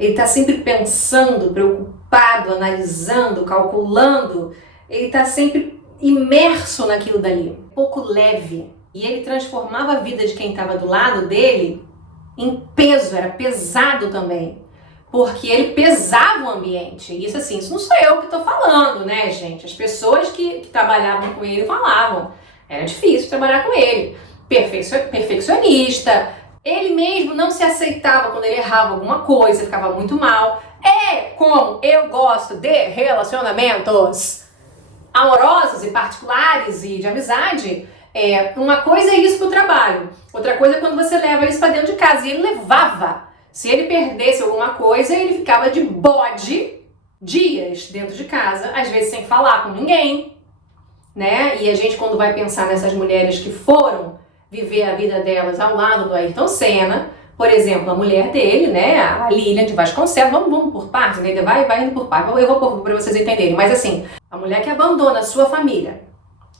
Ele tá sempre pensando, preocupado, analisando, calculando. Ele tá sempre imerso naquilo dali, um pouco leve. E ele transformava a vida de quem estava do lado dele em peso, era pesado também. Porque ele pesava o ambiente. Isso assim, isso não sou eu que estou falando, né, gente? As pessoas que trabalhavam com ele falavam. Era difícil trabalhar com ele. Perfeccionista. Ele mesmo não se aceitava quando ele errava alguma coisa, ficava muito mal. Como eu gosto de relacionamentos amorosos e particulares e de amizade, uma coisa é isso pro trabalho, outra coisa é quando você leva isso pra dentro de casa. E ele levava. Se ele perdesse alguma coisa, ele ficava de bode dias dentro de casa, às vezes sem falar com ninguém. né? E a gente, quando vai pensar nessas mulheres que foram viver a vida delas ao lado do Ayrton Senna, por exemplo, a mulher dele, né, a Lilian de Vasconcelos, vamos por partes, né? vai indo por partes, eu vou pôr para vocês entenderem, mas assim, a mulher que abandona a sua família,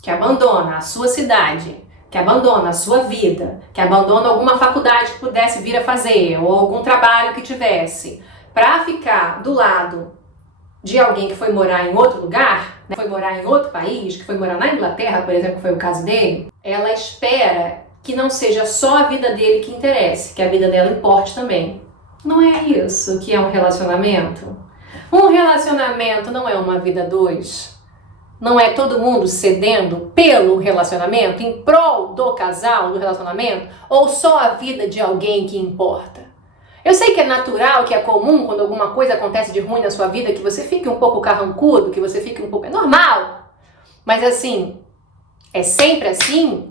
que abandona a sua cidade, que abandona a sua vida, que abandona alguma faculdade que pudesse vir a fazer, ou algum trabalho que tivesse, para ficar do lado de alguém que foi morar em outro lugar, né, foi morar em outro país, que foi morar na Inglaterra, por exemplo, que foi o caso dele, ela espera que não seja só a vida dele que interesse, que a vida dela importe também. Não é isso que é um relacionamento? Um relacionamento não é uma vida a dois. Não é todo mundo cedendo pelo relacionamento, em prol do casal, do relacionamento, ou só a vida de alguém que importa? Eu sei que é natural, que é comum, quando alguma coisa acontece de ruim na sua vida, que você fique um pouco carrancudo, que você fique um pouco... É normal. Mas assim, é sempre assim?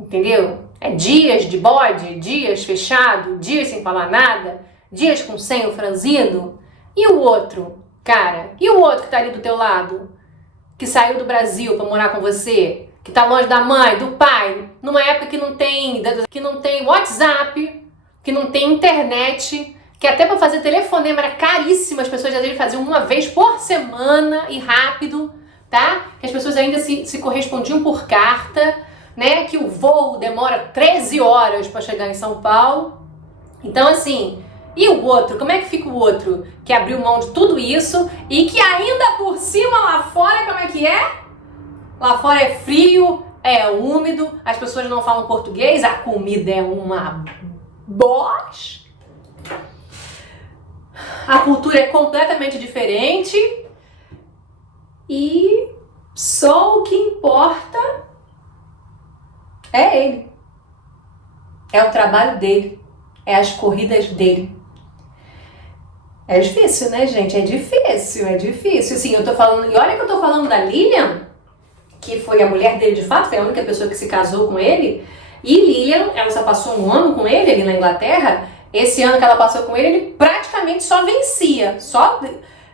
Entendeu? É dias de bode, dias fechado, dias sem falar nada, dias com senho franzido. E o outro, cara? E o outro que tá ali do teu lado? Que saiu do Brasil pra morar com você? Que tá longe da mãe, do pai, numa época que não tem WhatsApp, que não tem internet, que até pra fazer telefonema era caríssimo, as pessoas às vezes faziam uma vez por semana e rápido, tá? Que as pessoas ainda se correspondiam por carta, né, que o voo demora 13 horas para chegar em São Paulo. Então, assim, e o outro? Como é que fica o outro que abriu mão de tudo isso e que ainda por cima lá fora, como é que é? Lá fora é frio, é úmido, as pessoas não falam português, a comida é uma bosta, a cultura é completamente diferente e só o que importa é ele, é o trabalho dele, é as corridas dele. É difícil, né, gente? É difícil. Assim, eu tô falando, e olha que eu tô falando da Lilian, que foi a mulher dele de fato, foi a única pessoa que se casou com ele, e Lilian, ela só passou um ano com ele ali na Inglaterra. Esse ano que ela passou com ele praticamente só vencia,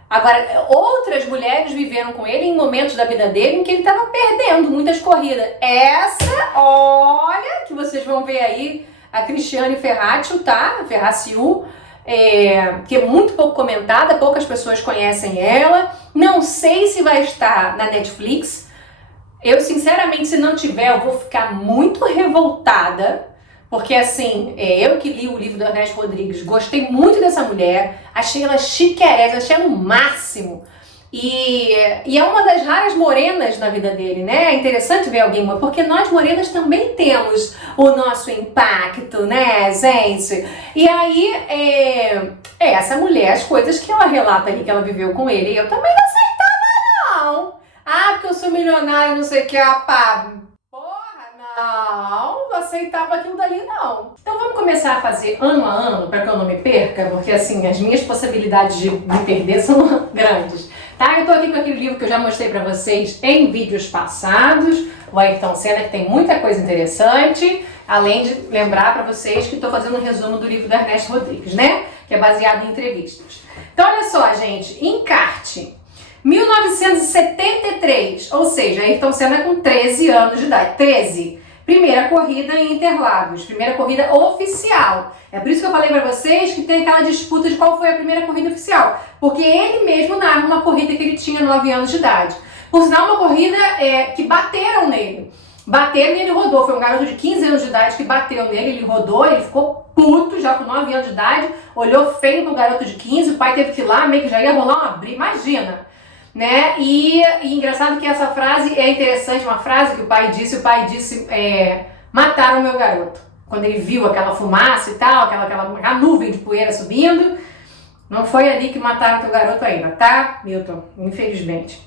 Agora, outras mulheres viveram com ele em momentos da vida dele em que ele estava perdendo muitas corridas. Essa, olha, que vocês vão ver aí, a Cristiane Ferraccio, tá? Ferraccio, que é muito pouco comentada, poucas pessoas conhecem ela. Não sei se vai estar na Netflix. Eu, sinceramente, se não tiver, eu vou ficar muito revoltada. Porque, assim, eu que li o livro do Ernesto Rodrigues, gostei muito dessa mulher, achei ela chiquérrima, achei ela o máximo. E é uma das raras morenas na vida dele, né? É interessante ver alguém, porque nós morenas também temos o nosso impacto, né, gente? E aí, essa mulher, as coisas que ela relata ali, que ela viveu com ele, eu também não aceitava, não. Ah, porque eu sou milionária e não sei o que, pá. Não aceitava aquilo dali, não. Então vamos começar a fazer ano a ano para que eu não me perca, porque assim, as minhas possibilidades de me perder são grandes, tá? Eu tô aqui com aquele livro que eu já mostrei para vocês em vídeos passados, o Ayrton Senna, que tem muita coisa interessante, além de lembrar para vocês que estou fazendo um resumo do livro do Ernesto Rodrigues, né? Que é baseado em entrevistas. Então olha só, gente, encarte. 1973, ou seja, Ayrton Senna com 13 anos de idade. 13. Primeira corrida em Interlagos, primeira corrida oficial. É por isso que eu falei pra vocês que tem aquela disputa de qual foi a primeira corrida oficial. Porque ele mesmo narra uma corrida que ele tinha 9 anos de idade. Por sinal, uma corrida que bateram nele. Bateram e ele rodou. Foi um garoto de 15 anos de idade que bateu nele, ele rodou, ele ficou puto já com 9 anos de idade, olhou feio pro garoto de 15, o pai teve que ir lá, meio que já ia rolar uma briga, imagina. Né? E engraçado que essa frase é interessante, uma frase que o pai disse, mataram o meu garoto. Quando ele viu aquela fumaça e tal, aquela nuvem de poeira subindo, não foi ali que mataram o teu garoto ainda, tá, Milton? Infelizmente.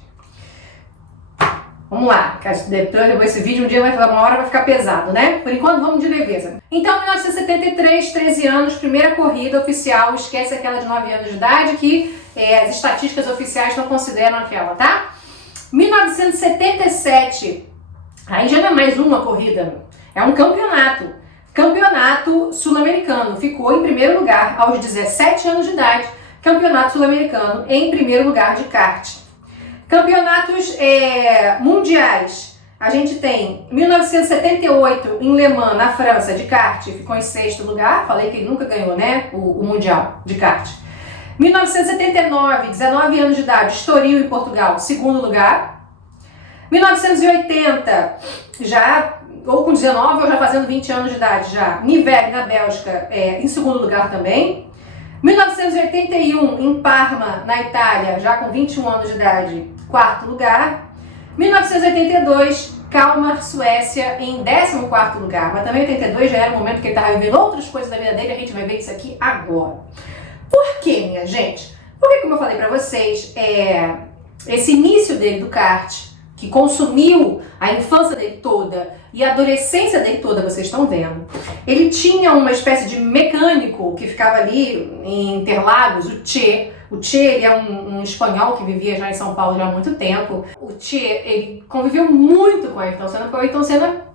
Vamos lá, depois desse vídeo uma hora vai ficar pesado, né? Por enquanto vamos de leveza. Então, 1973, 13 anos, primeira corrida oficial, esquece aquela de 9 anos de idade que as estatísticas oficiais não consideram aquela, tá? 1977, aí já não é mais uma corrida, é um campeonato. Campeonato sul-americano, ficou em primeiro lugar aos 17 anos de idade, campeonato sul-americano em primeiro lugar de kart. Campeonatos mundiais. A gente tem 1978 em Le Mans, na França, de kart, ficou em 6º lugar. Falei que ele nunca ganhou, né? O Mundial de kart. 1979, 19 anos de idade, Estoril, em Portugal, 2º lugar. 1980, já, ou com 19 ou já fazendo 20 anos de idade já, Nivelles, na Bélgica, em 2º lugar também. 1981, em Parma, na Itália, já com 21 anos de idade, 4º lugar. 1982, Kalmar, Suécia, em 14º lugar. Mas também 82 já era o momento que ele estava vivendo outras coisas da vida dele, a gente vai ver isso aqui agora. Por quê, minha gente? Porque, como eu falei pra vocês, esse início dele do kart, que consumiu a infância dele toda e a adolescência dele toda, vocês estão vendo. Ele tinha uma espécie de mecânico que ficava ali em Interlagos, o Che. O Che, ele é um espanhol que vivia já em São Paulo já há muito tempo. O Che, ele conviveu muito com o Ayrton Senna, porque o Ayrton Senna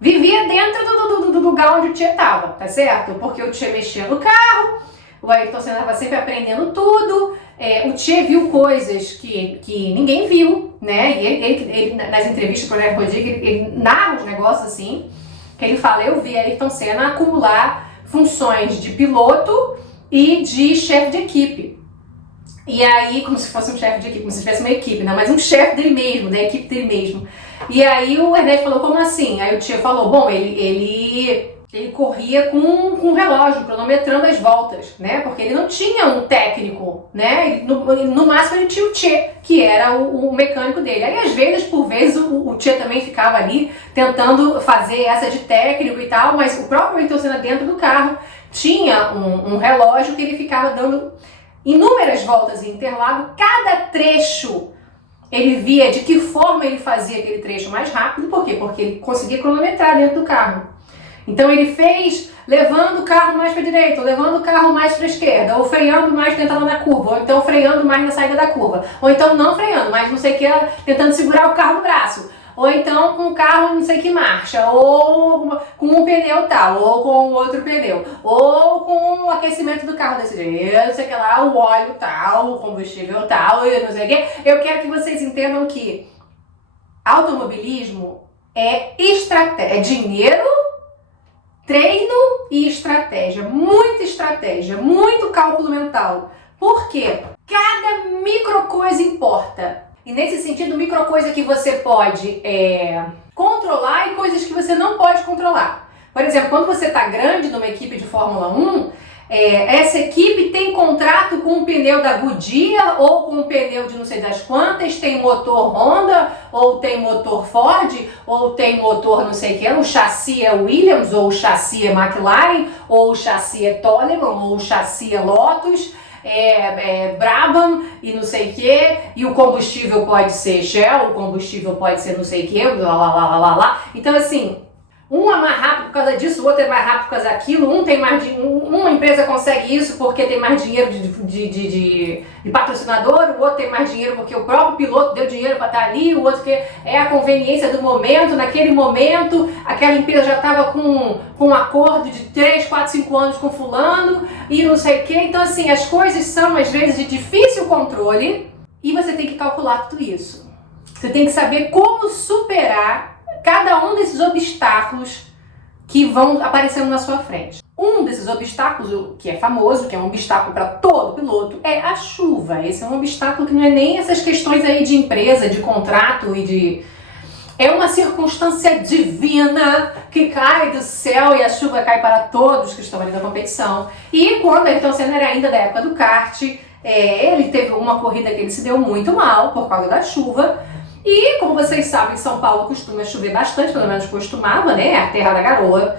vivia dentro do lugar onde o Che estava, tá certo? Porque o Che mexia no carro, o Ayrton Senna estava sempre aprendendo tudo. O Che viu coisas que ninguém viu, né? E ele nas entrevistas com o Neto Rodrigues, ele narra os negócios assim, que ele fala: eu vi Ayrton Senna acumular funções de piloto e de chefe de equipe. E aí, como se fosse um chefe de equipe, como se tivesse uma equipe, não, mas um chefe dele mesmo, da equipe dele mesmo. E aí o Ernesto falou: como assim? Aí o Che falou: bom, ele corria com um relógio, cronometrando as voltas, né? Porque ele não tinha um técnico, né? No máximo ele tinha o Che, que era o mecânico dele. Aí às vezes, por vezes, o Che também ficava ali tentando fazer essa de técnico e tal, mas o próprio Ayrton Senna dentro do carro tinha um relógio que ele ficava dando inúmeras voltas em Interlagos. Cada trecho ele via de que forma ele fazia aquele trecho mais rápido. Por quê? Porque ele conseguia cronometrar dentro do carro. Então ele fez levando o carro mais para a direita, ou levando o carro mais para a esquerda, ou freando mais tentando na curva, ou então freando mais na saída da curva, ou então não freando, mas não sei o que, tentando segurar o carro no braço, ou então com o carro não sei que marcha, ou com um pneu tal, ou com outro pneu, ou com o aquecimento do carro desse jeito, não sei o que lá, o óleo tal, o combustível tal, e não sei o que. Eu quero que vocês entendam que automobilismo é estratégia, é dinheiro, treino e estratégia, muito cálculo mental. Por quê? Cada micro coisa importa. E nesse sentido, micro coisa que você pode controlar e coisas que você não pode controlar. Por exemplo, quando você está grande numa equipe de Fórmula 1, essa equipe tem contrato com um pneu da Goodyear ou com um pneu de não sei das quantas, tem motor Honda, ou tem motor Ford, ou tem motor não sei o que, o chassi é Williams, ou o chassi é McLaren, ou o chassi é Toleman, ou o chassi é Lotus, Brabham e não sei o que, e o combustível pode ser Shell, o combustível pode ser não sei o que, lá. Então assim, um é mais rápido por causa disso, o outro é mais rápido por causa daquilo, uma empresa consegue isso porque tem mais dinheiro de patrocinador, o outro tem mais dinheiro porque o próprio piloto deu dinheiro para estar ali, o outro que é a conveniência do momento, naquele momento aquela empresa já estava com um acordo de 3, 4, 5 anos com fulano e não sei o que. Então assim, as coisas são às vezes de difícil controle e você tem que calcular tudo isso. Você tem que saber como superar cada um desses obstáculos que vão aparecendo na sua frente. Um desses obstáculos, que é famoso, que é um obstáculo para todo piloto, é a chuva. Esse é um obstáculo que não é nem essas questões aí de empresa, de contrato e de... É uma circunstância divina que cai do céu e a chuva cai para todos que estão ali na competição. E quando Ayrton Senna era ainda da época do kart, ele teve uma corrida que ele se deu muito mal por causa da chuva. E, como vocês sabem, São Paulo costuma chover bastante, pelo menos costumava, né? A terra da garoa.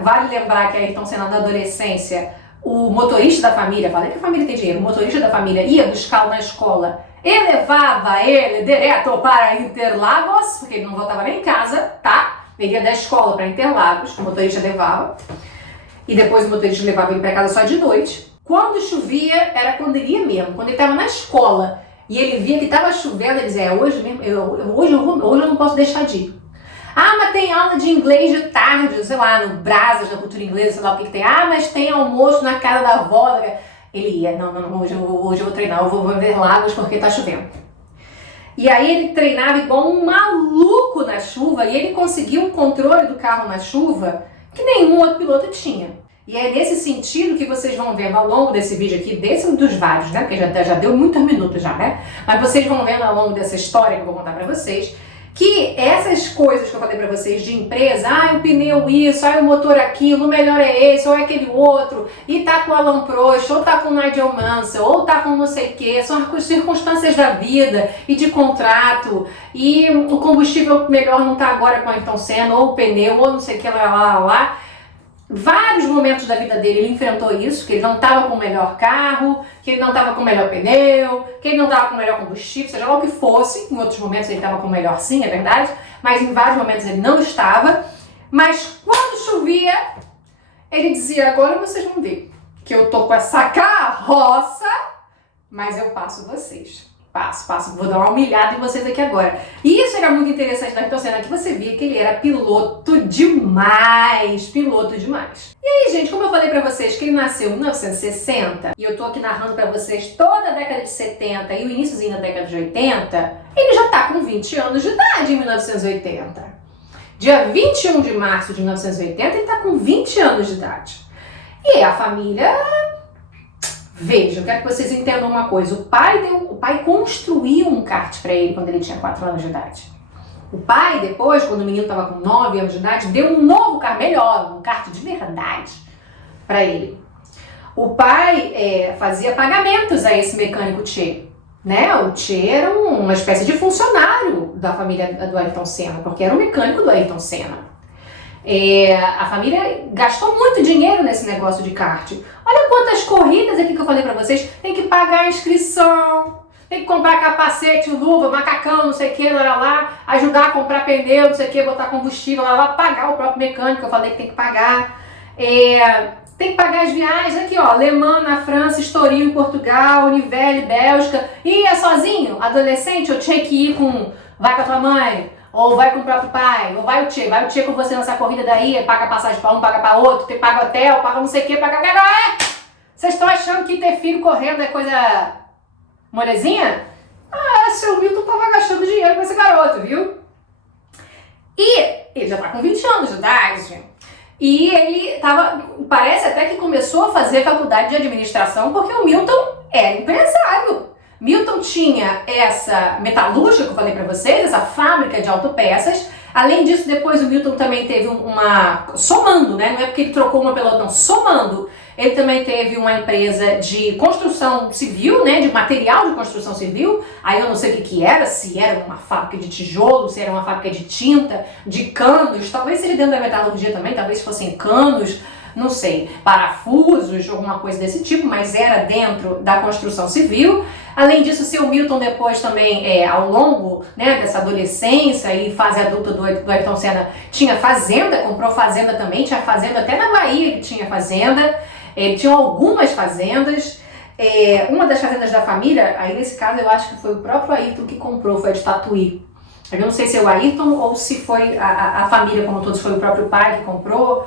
Vale lembrar que a Ayrton Senna da adolescência, o motorista da família, falei que a família tem dinheiro, o motorista da família ia buscá-lo na escola e levava ele direto para Interlagos, porque ele não voltava nem em casa, tá? Ele ia da escola para Interlagos, o motorista levava, e depois o motorista levava ele para casa só de noite. Quando chovia, era quando ele ia mesmo, quando ele estava na escola. E ele via que estava chovendo, ele dizia, hoje eu não posso deixar de ir. Ah, mas tem aula de inglês de tarde, sei lá, no Brasas, da cultura inglesa, sei lá o que tem. Ah, mas tem almoço na casa da avó. Ele ia, não, hoje eu vou treinar, eu vou ver lagos porque tá chovendo. E aí ele treinava igual um maluco na chuva e ele conseguiu um controle do carro na chuva que nenhum outro piloto tinha. E é nesse sentido que vocês vão vendo ao longo desse vídeo aqui, desse dos vários, né? Porque já deu muitos minutos já, né? Mas vocês vão vendo ao longo dessa história que eu vou contar pra vocês, que essas coisas que eu falei pra vocês de empresa, o pneu isso, o motor aquilo, o melhor é esse, ou é aquele outro, e tá com Alan Prost, ou tá com Nigel Mansell, ou tá com não sei o que, são as circunstâncias da vida e de contrato, e o combustível melhor não tá agora com a Ayrton Senna, ou o pneu, ou não sei o que, lá. Vários momentos da vida dele ele enfrentou isso, que ele não estava com o melhor carro, que ele não estava com o melhor pneu, que ele não estava com o melhor combustível, seja lá o que fosse. Em outros momentos ele estava com o melhor sim, é verdade, mas em vários momentos ele não estava. Mas quando chovia, ele dizia, agora vocês vão ver que eu tô com essa carroça, mas eu passo vocês. Passo, vou dar uma humilhada em vocês aqui agora. E isso era muito interessante da Ayrton Senna, que você via que ele era piloto demais. E aí, gente, como eu falei pra vocês que ele nasceu em 1960, e eu tô aqui narrando pra vocês toda a década de 70 e o iníciozinho da década de 80, ele já tá com 20 anos de idade em 1980. Dia 21 de março de 1980, ele tá com 20 anos de idade. E a família... Veja, eu quero que vocês entendam uma coisa. O pai construiu um kart para ele quando ele tinha 4 anos de idade. O pai, depois, quando o menino estava com 9 anos de idade, deu um novo kart, melhor, um kart de verdade para ele. O pai fazia pagamentos a esse mecânico Tchê. Né? O Tchê era uma espécie de funcionário da família do Ayrton Senna, porque era o mecânico do Ayrton Senna. A família gastou muito dinheiro nesse negócio de kart. Olha quantas corridas aqui que eu falei pra vocês. Tem que pagar a inscrição, tem que comprar capacete, luva, macacão, não sei o que, lá, ajudar a comprar pneu, não sei o que, botar combustível, lá, pagar o próprio mecânico, eu falei que tem que pagar. Tem que pagar as viagens aqui, ó, Le Mans na França, Estoril em Portugal, Nivelle, Bélgica. E é sozinho, adolescente, eu tinha que ir com, vai com a tua mãe, ou vai com o próprio pai, ou vai o Tchê com você nessa corrida daí, paga passagem pra um, paga pra outro, paga hotel, paga não sei o que, paga... Vocês estão achando que ter filho correndo é coisa molezinha? Seu Milton tava gastando dinheiro com esse garoto, viu? E ele já tá com 20 anos de idade, e ele parece até que começou a fazer faculdade de administração porque o Milton era empresário. Milton tinha essa metalúrgica que eu falei pra vocês, essa fábrica de autopeças. Além disso, depois o Milton também teve somando, né? Não é porque ele trocou uma pela outra, não, somando. Ele também teve uma empresa de construção civil, né? De material de construção civil. Aí eu não sei o que era, se era uma fábrica de tijolo, se era uma fábrica de tinta, de canos. Talvez seja dentro da metalurgia também, talvez fossem canos, não sei, parafusos, alguma coisa desse tipo, mas era dentro da construção civil. Além disso, o seu Milton depois também, ao longo, né, dessa adolescência e fase adulta do Ayrton Senna, tinha fazenda, comprou fazenda também, tinha fazenda até na Bahia, ele tinha fazenda, ele tinha algumas fazendas. Uma das fazendas da família, aí nesse caso eu acho que foi o próprio Ayrton que comprou, foi a de Tatuí. Eu não sei se é o Ayrton ou se foi a família como todos, foi o próprio pai que comprou.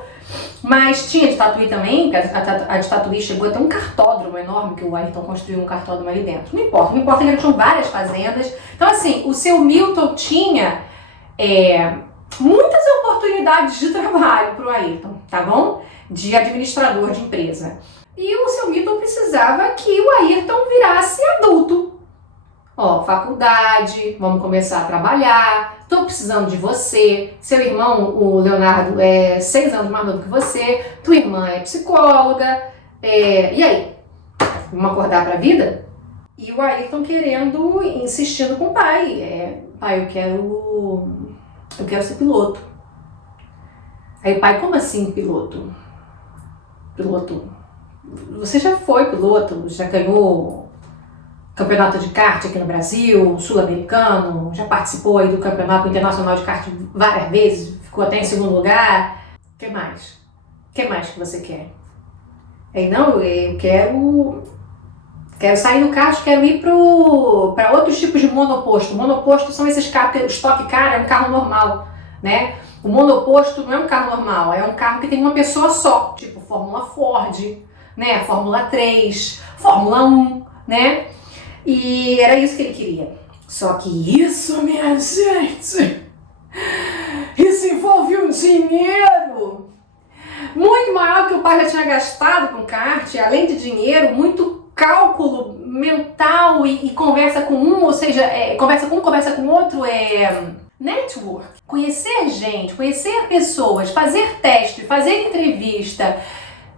Mas tinha de Tatuí também, a de Tatuí chegou a ter um cartódromo enorme, que o Ayrton construiu um cartódromo ali dentro. Não importa que ele tinha várias fazendas. Então assim, o seu Milton tinha muitas oportunidades de trabalho para o Ayrton, tá bom? De administrador de empresa. E o seu Milton precisava que o Ayrton virasse adulto. Faculdade, vamos começar a trabalhar, tô precisando de você, seu irmão, o Leonardo, é 6 anos mais novo que você, tua irmã é psicóloga, e aí? Vamos acordar pra vida? E o Ayrton insistindo com o pai, pai, eu quero ser piloto. Aí o pai, como assim piloto? Piloto? Você já foi piloto, já ganhou campeonato de kart aqui no Brasil, sul-americano, já participou aí do campeonato internacional de kart várias vezes, ficou até em 2º lugar. O que mais? O que mais que você quer? Não, eu quero sair do kart, quero ir para outros tipos de monoposto. Monoposto são esses carros, o Stock Car é um carro normal, né? O monoposto não é um carro normal, é um carro que tem uma pessoa só, tipo Fórmula Ford, né? Fórmula 3, Fórmula 1, né? E era isso que ele queria. Só que isso, minha gente, isso envolve um dinheiro muito maior que o pai já tinha gastado com kart. Além de dinheiro, muito cálculo mental e conversa com um, ou seja, conversa com um, conversa com outro, network. Conhecer gente, conhecer pessoas, fazer teste, fazer entrevista,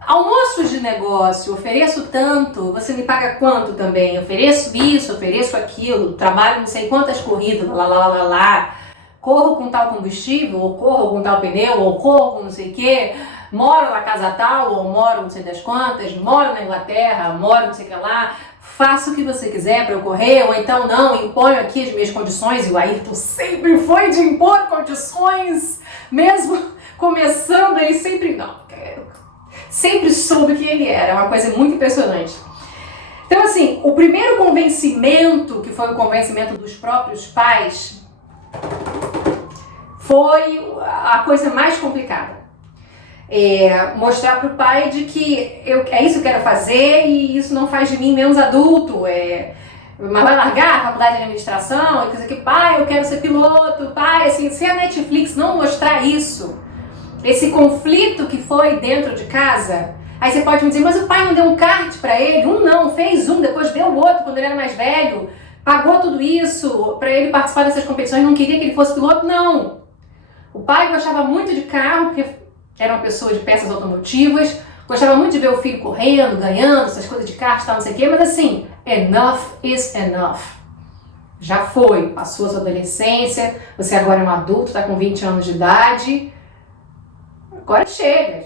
almoços de negócio, ofereço tanto, você me paga quanto também, ofereço isso, ofereço aquilo, trabalho não sei quantas corridas, lá, corro com tal combustível, ou corro com tal pneu, ou corro com não sei o que, moro na casa tal, ou moro não sei das quantas, moro na Inglaterra, moro não sei o que lá, faço o que você quiser para eu correr, ou então não, imponho aqui as minhas condições, e o Ayrton sempre foi de impor condições, mesmo começando, ele sempre, sempre soube quem ele era, é uma coisa muito impressionante. Então assim, o primeiro convencimento, que foi o convencimento dos próprios pais, foi a coisa mais complicada. Mostrar para o pai de que é isso que eu quero fazer e isso não faz de mim menos adulto, mas vai largar a faculdade de administração, e coisa que, pai, eu quero ser piloto, pai, assim, se a Netflix não mostrar isso, esse conflito que foi dentro de casa, aí você pode me dizer, mas o pai não deu um kart para ele? Um não, fez um, depois deu o outro quando ele era mais velho, pagou tudo isso para ele participar dessas competições, não queria que ele fosse piloto? Não. O pai gostava muito de carro, porque era uma pessoa de peças automotivas, gostava muito de ver o filho correndo, ganhando, essas coisas de kart, tal, não sei o quê, mas assim, enough is enough. Já foi, passou a sua adolescência, você agora é um adulto, está com 20 anos de idade, agora chega.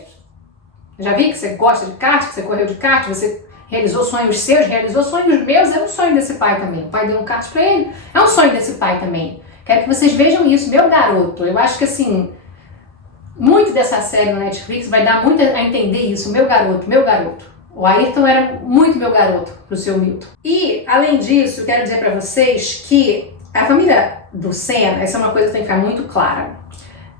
Já vi que você gosta de kart, que você correu de kart, você realizou sonhos seus, realizou sonhos meus, é um sonho desse pai também. O pai deu um kart pra ele, é um sonho desse pai também. Quero que vocês vejam isso, meu garoto. Eu acho que assim, muito dessa série no Netflix vai dar muito a entender isso, meu garoto, meu garoto. O Ayrton era muito meu garoto pro seu Milton. E, além disso, eu quero dizer pra vocês que a família do Senna, essa é uma coisa que tem que ficar muito clara.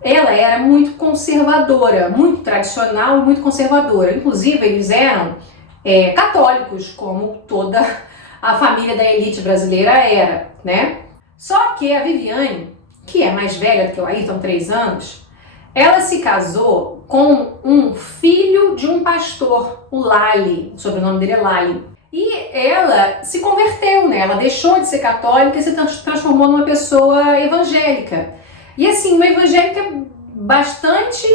Ela era muito conservadora, muito tradicional e muito conservadora. Inclusive, eles eram católicos, como toda a família da elite brasileira era, né? Só que a Viviane, que é mais velha do que o Ayrton, 3 anos, ela se casou com um filho de um pastor, o Lali, o sobrenome dele é Lali. E ela se converteu, né? Ela deixou de ser católica e se transformou numa pessoa evangélica. E assim, uma evangélica bastante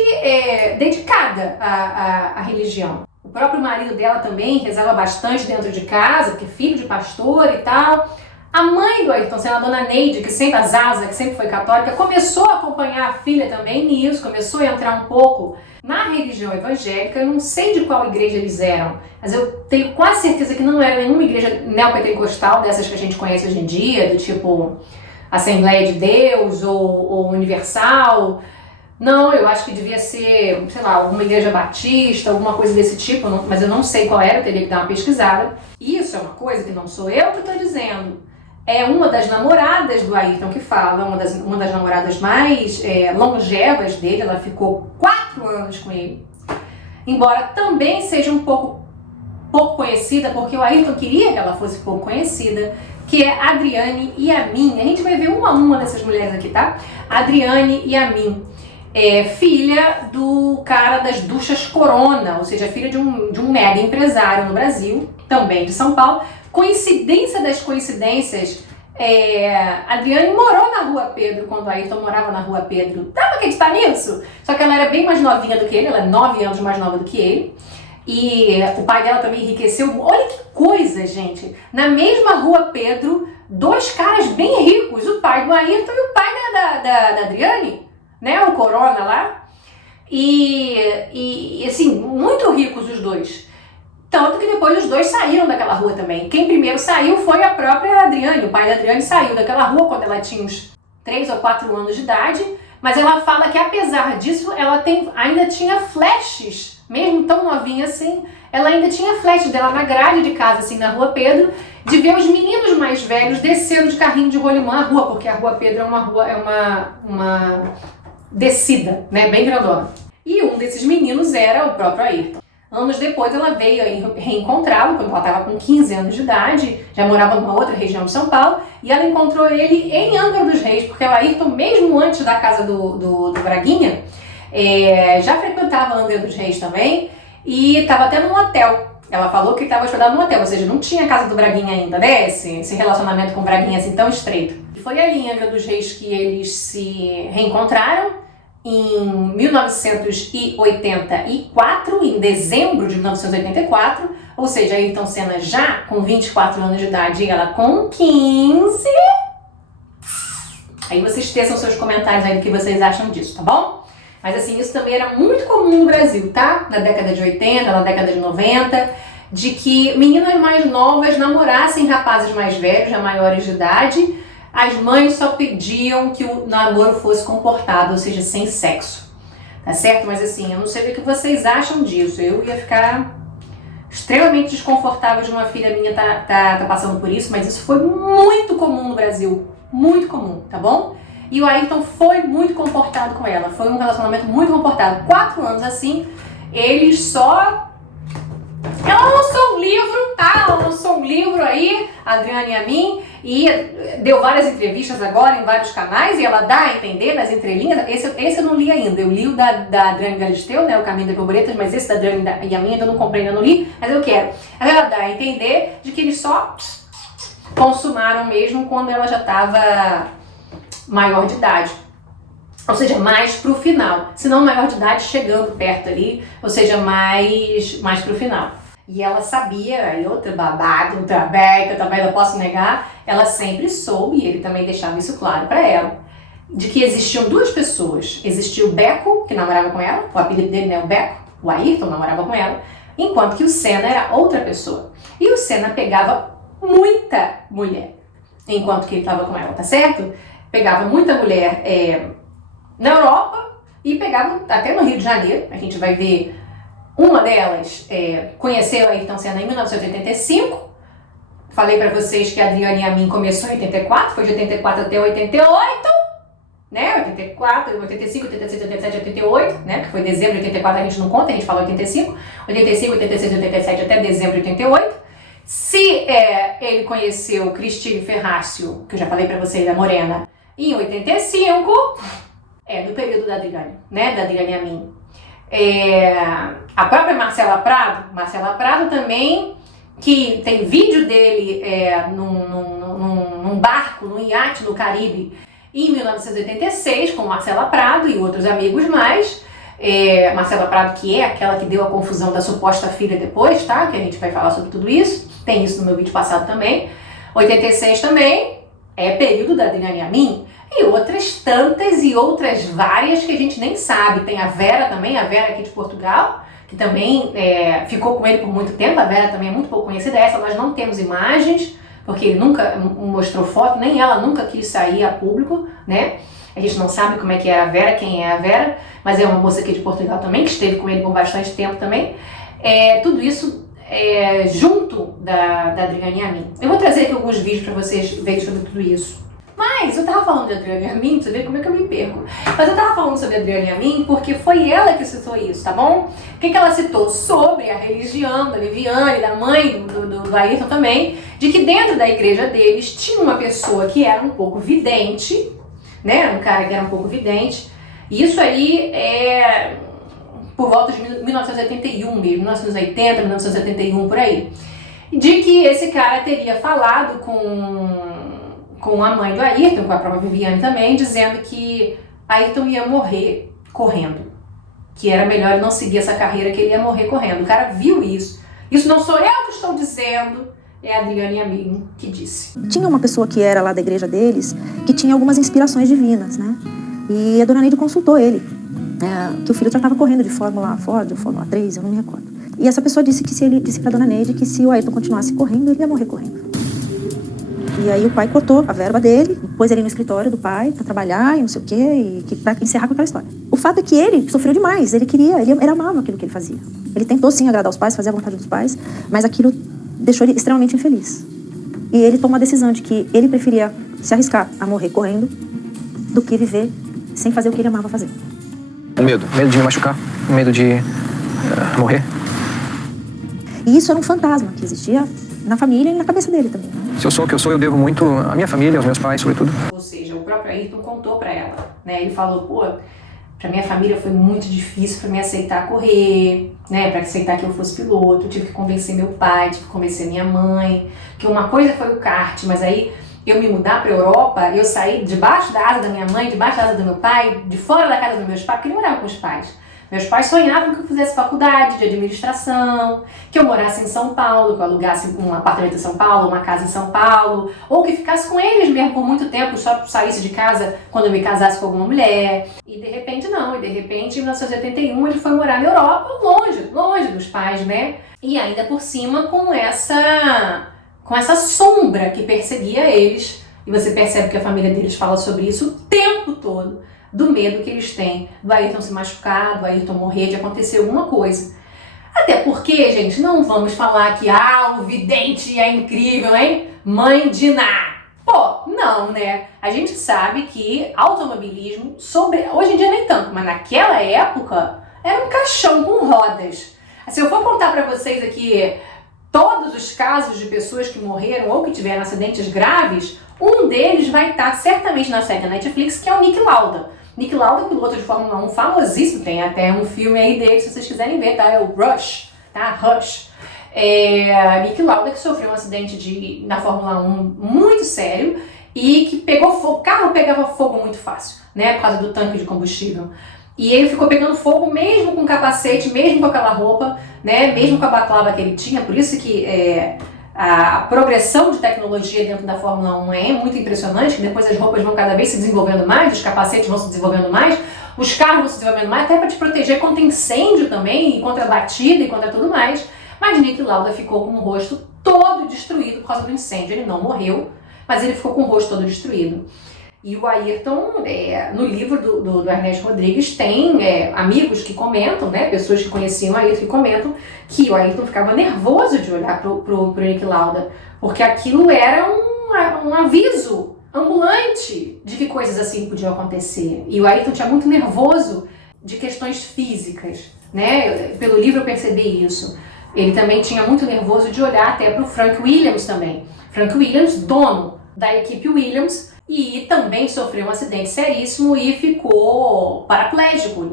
dedicada à religião. O próprio marido dela também rezava bastante dentro de casa, porque filho de pastor e tal. A mãe do Ayrton Senna, a dona Neide, que sempre, a Zaza, que sempre foi católica, começou a acompanhar a filha também nisso, começou a entrar um pouco na religião evangélica. Eu não sei de qual igreja eles eram, mas eu tenho quase certeza que não era nenhuma igreja neopentecostal, dessas que a gente conhece hoje em dia, do tipo Assembleia de Deus ou Universal. Não, eu acho que devia ser, sei lá, alguma igreja batista, alguma coisa desse tipo, mas eu não sei qual era, eu teria que dar uma pesquisada. Isso é uma coisa que não sou eu que estou dizendo. É uma das namoradas do Ayrton que fala, uma das namoradas mais longevas dele, ela ficou 4 anos com ele. Embora também seja um pouco conhecida, porque o Ayrton queria que ela fosse pouco conhecida, que é a Adriane Yamin. A gente vai ver uma a uma dessas mulheres aqui, tá? Adriane Yamin. Filha do cara das duchas Corona, ou seja, filha de um mega empresário no Brasil, também de São Paulo. Coincidência das coincidências, Adriane morou na Rua Pedro quando a Ayrton morava na Rua Pedro. Dá pra acreditar nisso? Só que ela era bem mais novinha do que ele, ela é 9 anos mais nova do que ele. E o pai dela também enriqueceu. Olha que coisa, gente! Na mesma Rua Pedro, 2 caras bem ricos, o pai do Ayrton e o pai da Adriane, né? O Corona lá. E assim, muito ricos os dois. Tanto que depois os dois saíram daquela rua também. Quem primeiro saiu foi a própria Adriane. O pai da Adriane saiu daquela rua quando ela tinha uns 3 ou 4 anos de idade. Mas ela fala que apesar disso, ela ainda tinha flashes, mesmo tão novinha assim, ela ainda tinha flashes dela na grade de casa, assim, na Rua Pedro, de ver os meninos mais velhos descendo de carrinho de rolimã a rua, porque a Rua Pedro é uma descida, né, bem grandona. E um desses meninos era o próprio Ayrton. Anos depois ela veio reencontrá-lo, quando ela estava com 15 anos de idade, já morava numa outra região de São Paulo, e ela encontrou ele em Angra dos Reis, porque o Ayrton, mesmo antes da casa do Braguinha, já frequentava Angra dos Reis também, e estava até num hotel. Ela falou que estava hospedado num hotel, ou seja, não tinha a casa do Braguinha ainda, né? Esse relacionamento com o Braguinha assim tão estreito. E foi ali em Angra dos Reis que eles se reencontraram, em 1984, em dezembro de 1984, ou seja, Ayrton Senna já com 24 anos de idade e ela com 15. Aí vocês teçam seus comentários aí do que vocês acham disso, tá bom? Mas assim, isso também era muito comum no Brasil, tá? Na década de 80, na década de 90, de que meninas mais novas namorassem rapazes mais velhos, já maiores de idade. As mães só pediam que o namoro fosse comportado, ou seja, sem sexo, tá certo? Mas assim, eu não sei o que vocês acham disso. Eu ia ficar extremamente desconfortável de uma filha minha tá passando por isso, mas isso foi muito comum no Brasil, muito comum, tá bom? E o Ayrton foi muito comportado com ela, foi um relacionamento muito comportado. 4 anos assim, eles só... Ela lançou um livro, tá? Ela lançou um livro aí, a Adriane Yamin, e deu várias entrevistas agora em vários canais, e ela dá a entender nas entrelinhas. Esse eu não li ainda, eu li o da Adriane Galisteu, né, o Caminho das Borboletas, mas esse da Adriane Yamin ainda não comprei, ainda não li, mas eu quero. Ela dá a entender de que eles só consumaram mesmo quando ela já estava maior de idade. Ou seja, mais pro final, se não maior de idade chegando perto ali, ou seja, mais pro final. E ela sabia, e outro babado também, que eu também não posso negar, ela sempre soube, e ele também deixava isso claro para ela, de que existiam 2 pessoas. Existia o Beco, que namorava com ela, o apelido dele, né, o Beco, o Ayrton namorava com ela, enquanto que o Senna era outra pessoa. E o Senna pegava muita mulher, enquanto que ele estava com ela, tá certo? Pegava muita mulher na Europa e pegava até no Rio de Janeiro. A gente vai ver uma delas conheceu a Ayrton Senna em 1985. Falei para vocês que a Adriane Yamin começou em 84, foi de 84 até 88, né? 84, 85, 86, 87, 88, né? Que foi dezembro de 84, a gente não conta, a gente fala 85. 85, 86, 87 até dezembro de 88. Se ele conheceu Cristine Ferrácio, que eu já falei para vocês, a Morena, em 85, do período da Adriane, né? Da Adriane Yamin. A própria Marcela Prado também, que tem vídeo dele num barco, num iate no Caribe, em 1986, com Marcela Prado e outros amigos mais. Marcela Prado, que é aquela que deu a confusão da suposta filha depois, tá? Que a gente vai falar sobre tudo isso. Tem isso no meu vídeo passado também. 86 também é período da Adriane Yamin. E outras tantas e outras várias que a gente nem sabe. Tem a Vera também, a Vera aqui de Portugal, que também ficou com ele por muito tempo. A Vera também é muito pouco conhecida. Essa nós não temos imagens, porque ele nunca mostrou foto, nem ela nunca quis sair a público, né? A gente não sabe como é que era a Vera, quem é a Vera, mas é uma moça aqui de Portugal também, que esteve com ele por bastante tempo também. Tudo isso junto da Adriane Yamin. Eu vou trazer aqui alguns vídeos para vocês verem sobre tudo isso. Mas eu tava falando de Adriane Yamin, pra você ver como é que eu me perco. Mas eu tava falando sobre a Adriane Yamin porque foi ela que citou isso, tá bom? O que ela citou? Sobre a religião da Viviane, da mãe do Ayrton também, de que dentro da igreja deles tinha uma pessoa que era um pouco vidente, né? Um cara que era um pouco vidente. E isso aí por volta de 1981 mesmo, 1980, 1971, por aí. De que esse cara teria falado com a mãe do Ayrton, com a própria Viviane também, dizendo que Ayrton ia morrer correndo. Que era melhor ele não seguir essa carreira, que ele ia morrer correndo. O cara viu isso. Isso não sou eu que estou dizendo, é a Adriane Yamin que disse. Tinha uma pessoa que era lá da igreja deles, que tinha algumas inspirações divinas, né? E a dona Neide consultou ele, que o filho já estava correndo de Fórmula Ford ou Fórmula 3, eu não me recordo. E essa pessoa disse pra dona Neide que se o Ayrton continuasse correndo, ele ia morrer correndo. E aí o pai cortou a verba dele, pôs ele no escritório do pai pra trabalhar e não sei o quê, pra encerrar com aquela história. O fato é que ele sofreu demais, ele amava aquilo que ele fazia. Ele tentou sim agradar os pais, fazer a vontade dos pais, mas aquilo deixou ele extremamente infeliz. E ele tomou a decisão de que ele preferia se arriscar a morrer correndo do que viver sem fazer o que ele amava fazer. O medo de me machucar, o medo de morrer. E isso era um fantasma que existia na família e na cabeça dele também. Né? Se eu sou o que eu sou, eu devo muito à minha família, aos meus pais, sobretudo. Ou seja, o próprio Ayrton contou pra ela, né? Ele falou, pô, pra minha família foi muito difícil pra me aceitar correr, né? Pra aceitar que eu fosse piloto, tive que convencer meu pai, tive que convencer minha mãe, que uma coisa foi o kart, mas aí eu me mudar pra Europa, eu saí debaixo da asa da minha mãe, debaixo da asa do meu pai, de fora da casa dos meus pais, porque eu não morava com os pais. Meus pais sonhavam que eu fizesse faculdade de administração, que eu morasse em São Paulo, que eu alugasse um apartamento em São Paulo, uma casa em São Paulo, ou que ficasse com eles mesmo por muito tempo, só saísse de casa quando eu me casasse com alguma mulher. E de repente não, e de repente em 1981 ele foi morar na Europa, longe dos pais, né? E ainda por cima com essa sombra que perseguia eles. E você percebe que a família deles fala sobre isso o tempo todo. Do medo que eles têm do Ayrton se machucar, do Ayrton morrer, de acontecer alguma coisa. Até porque, gente, não vamos falar que o vidente é incrível, hein? Mãe de Ná. Pô, não, né? A gente sabe que automobilismo, hoje em dia nem tanto, mas naquela época era um caixão com rodas. Se eu for contar pra vocês aqui todos os casos de pessoas que morreram ou que tiveram acidentes graves, um deles vai estar certamente na série da Netflix, que é o Nick Lauda. Nick Lauda, piloto de Fórmula 1 famosíssimo, tem até um filme aí dele, se vocês quiserem ver, tá? É o Rush, tá? Rush. Nick Lauda que sofreu um acidente na Fórmula 1 muito sério e que pegou fogo, o carro pegava fogo muito fácil, né? Por causa do tanque de combustível. E ele ficou pegando fogo mesmo com capacete, mesmo com aquela roupa, né? Mesmo com a balaclava que ele tinha, por isso que a progressão de tecnologia dentro da Fórmula 1 é muito impressionante, que depois as roupas vão cada vez se desenvolvendo mais, os capacetes vão se desenvolvendo mais, os carros vão se desenvolvendo mais, até para te proteger contra incêndio também, e contra batida e contra tudo mais. Mas Nick Lauda ficou com o rosto todo destruído por causa do incêndio. Ele não morreu, mas ele ficou com o rosto todo destruído. E o Ayrton, no livro do Ernesto Rodrigues, tem amigos que comentam, né, pessoas que conheciam o Ayrton que comentam que o Ayrton ficava nervoso de olhar pro Nick Lauda, porque aquilo era um aviso ambulante de que coisas assim podiam acontecer. E o Ayrton tinha muito nervoso de questões físicas, né? Pelo livro eu percebi isso. Ele também tinha muito nervoso de olhar até pro Frank Williams também. Frank Williams, dono da equipe Williams, e também sofreu um acidente seríssimo e ficou paraplégico.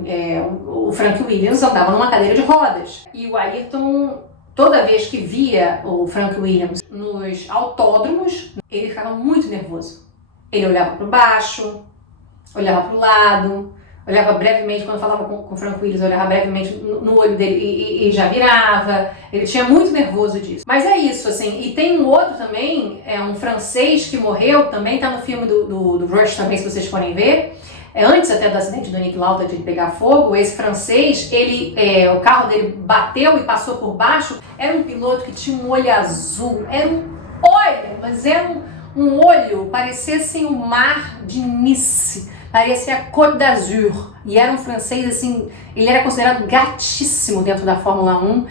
O Frank Williams andava numa cadeira de rodas. E o Ayrton, toda vez que via o Frank Williams nos autódromos, ele ficava muito nervoso. Ele olhava para baixo, olhava para o lado, olhava brevemente, quando falava com o Frank Williams, olhava brevemente no olho dele e já virava. Ele tinha muito nervoso disso. Mas é isso, assim. E tem um outro também, um francês que morreu, também tá no filme do Rush também, se vocês forem ver. Antes até do acidente do Nick Lauda de pegar fogo, esse francês, o carro dele bateu e passou por baixo. Era um piloto que tinha um olho azul. Era um olho, mas era um olho, parecia assim o mar de Nice. Parecia a Côte d'Azur. E era um francês, assim, ele era considerado gatíssimo dentro da Fórmula 1.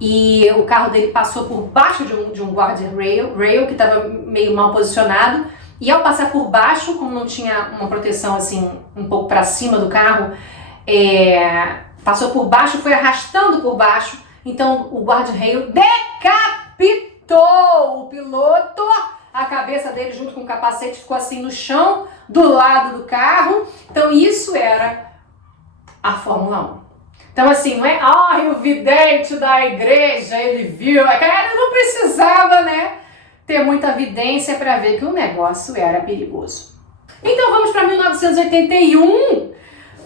E o carro dele passou por baixo de um guardrail que estava meio mal posicionado. E ao passar por baixo, como não tinha uma proteção assim, um pouco para cima do carro, passou por baixo, foi arrastando por baixo. Então o guardrail decapitou o piloto. A cabeça dele junto com o capacete ficou assim no chão, do lado do carro. Então isso era a Fórmula 1. Então assim, não é, o vidente da igreja, ele viu. Cara, não precisava, né, ter muita evidência para ver que o negócio era perigoso. Então vamos para 1981,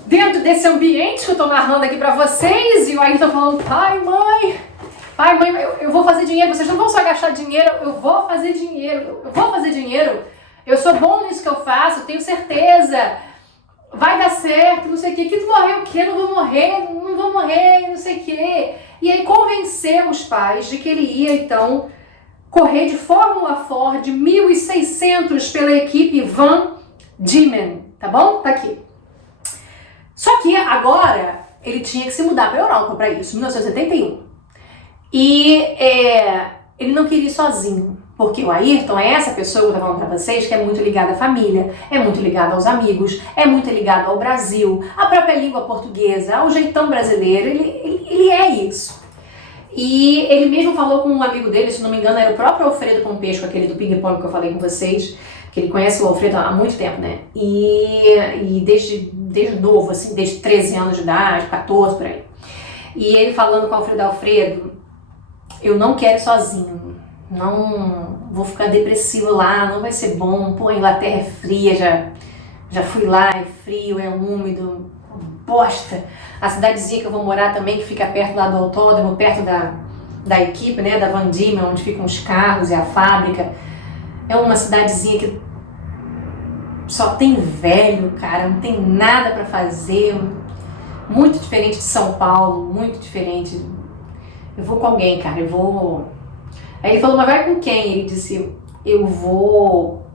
dentro desse ambiente que eu tô narrando aqui para vocês. E o Ayrton falando, pai, mãe, eu vou fazer dinheiro, vocês não vão só gastar dinheiro, eu vou fazer dinheiro, eu sou bom nisso que eu faço, eu tenho certeza, vai dar certo, não sei o que tu morreu o quê? Não vou morrer, não sei o que. E aí convenceu os pais de que ele ia então correr de Fórmula Ford 1600 pela equipe Van Diemen, tá bom? Tá aqui. Só que agora ele tinha que se mudar para a Europa para isso, 1971. E ele não queria ir sozinho, porque o Ayrton é essa pessoa que eu tô falando pra vocês, que é muito ligada à família, é muito ligada aos amigos, é muito ligado ao Brasil, à própria língua portuguesa, ao jeitão brasileiro, ele é isso. E ele mesmo falou com um amigo dele, se não me engano era o próprio Alfredo Pompesco, aquele do ping-pong que eu falei com vocês, que ele conhece o Alfredo há muito tempo, né? E desde novo, assim, desde 13 anos de idade, 14 por aí. E ele falando com o Alfredo, eu não quero ir sozinho, não vou ficar depressivo lá, não vai ser bom, pô, a Inglaterra é fria, já fui lá, é frio, é úmido, bosta. A cidadezinha que eu vou morar também, que fica perto lá do autódromo, perto da equipe, né, da Van Diemen, onde ficam os carros e a fábrica. É uma cidadezinha que só tem velho, cara, não tem nada pra fazer. Muito diferente de São Paulo, muito diferente. Eu vou com alguém, cara, eu vou... Aí ele falou, mas vai com quem? Ele disse, eu vou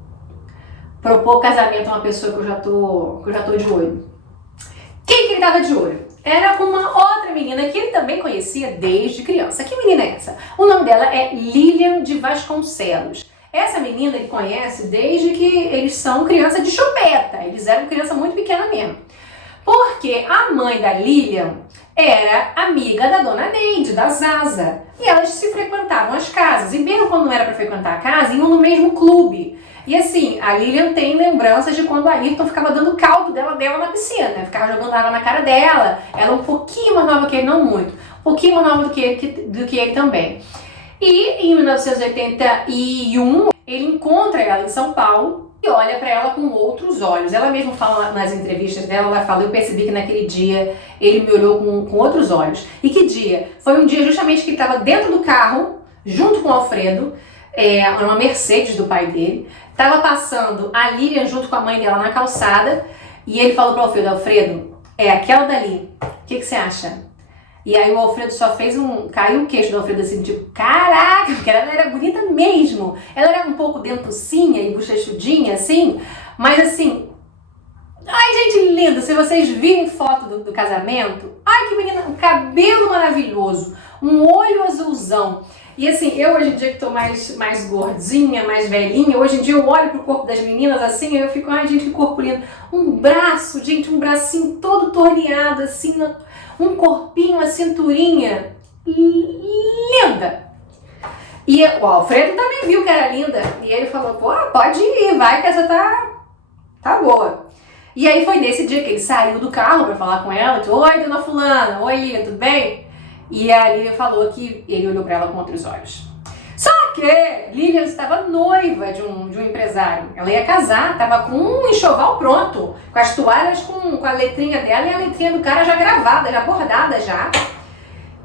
propor casamento a uma pessoa que eu já tô de olho. Quem que ele tava de olho? Era uma outra menina que ele também conhecia desde criança. Que menina é essa? O nome dela é Lilian de Vasconcelos. Essa menina ele conhece desde que eles são criança de chupeta. Eles eram criança muito pequena mesmo. Porque a mãe da Lilian era amiga da dona Neide, da Zaza. E elas se frequentavam as casas. E mesmo quando não era para frequentar a casa, iam no mesmo clube. E assim, a Lilian tem lembranças de quando a Ayrton ficava dando caldo dela na piscina, né? Ficava jogando água na cara dela. Ela é um pouquinho mais nova que ele, não muito. Um pouquinho mais nova do que ele também. E em 1981, ele encontra ela em São Paulo e olha para ela com outros olhos. Ela mesma fala nas entrevistas dela, ela fala, eu percebi que naquele dia ele me olhou com outros olhos. E que dia? Foi um dia justamente que ele estava dentro do carro, junto com o Alfredo, uma Mercedes do pai dele. Tava passando a Lilian junto com a mãe dela na calçada e ele falou para o Alfredo, é aquela dali, o que você acha? E aí o Alfredo só fez caiu o queixo do Alfredo assim, tipo, caraca, porque ela era bonita mesmo. Ela era um pouco dentucinha e bochechudinha assim, mas assim, ai gente linda, se vocês virem foto do casamento, ai que menina, um cabelo maravilhoso, um olho azulzão. E assim, eu hoje em dia que tô mais gordinha, mais velhinha, hoje em dia eu olho pro corpo das meninas assim, eu fico, ai gente, que corpo lindo. Um braço, gente, um bracinho todo torneado assim, um corpinho, uma cinturinha linda. E o Alfredo também viu que era linda. E ele falou, pô, pode ir, vai que essa tá boa. E aí foi nesse dia que ele saiu do carro pra falar com ela, tipo, oi, dona fulana, oi Lilian, tudo bem? E a Lilian falou que ele olhou pra ela com outros olhos. Só que Lilian estava noiva de um empresário. Ela ia casar, estava com um enxoval pronto, com as toalhas com a letrinha dela e a letrinha do cara já gravada, já bordada já.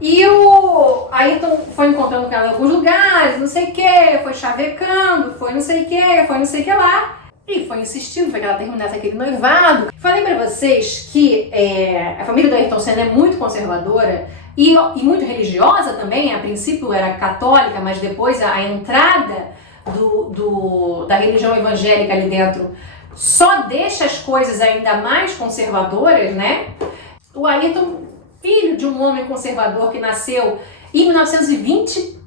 E o Ayrton foi encontrando com ela em alguns lugares, não sei o que, foi chavecando, foi não sei o que lá. E foi insistindo para que ela terminasse aquele noivado. Falei para vocês que a família do Ayrton Senna é muito conservadora e muito religiosa também. A princípio era católica, mas depois a entrada da religião evangélica ali dentro só deixa as coisas ainda mais conservadoras, né? O Ayrton, filho de um homem conservador que nasceu em 1920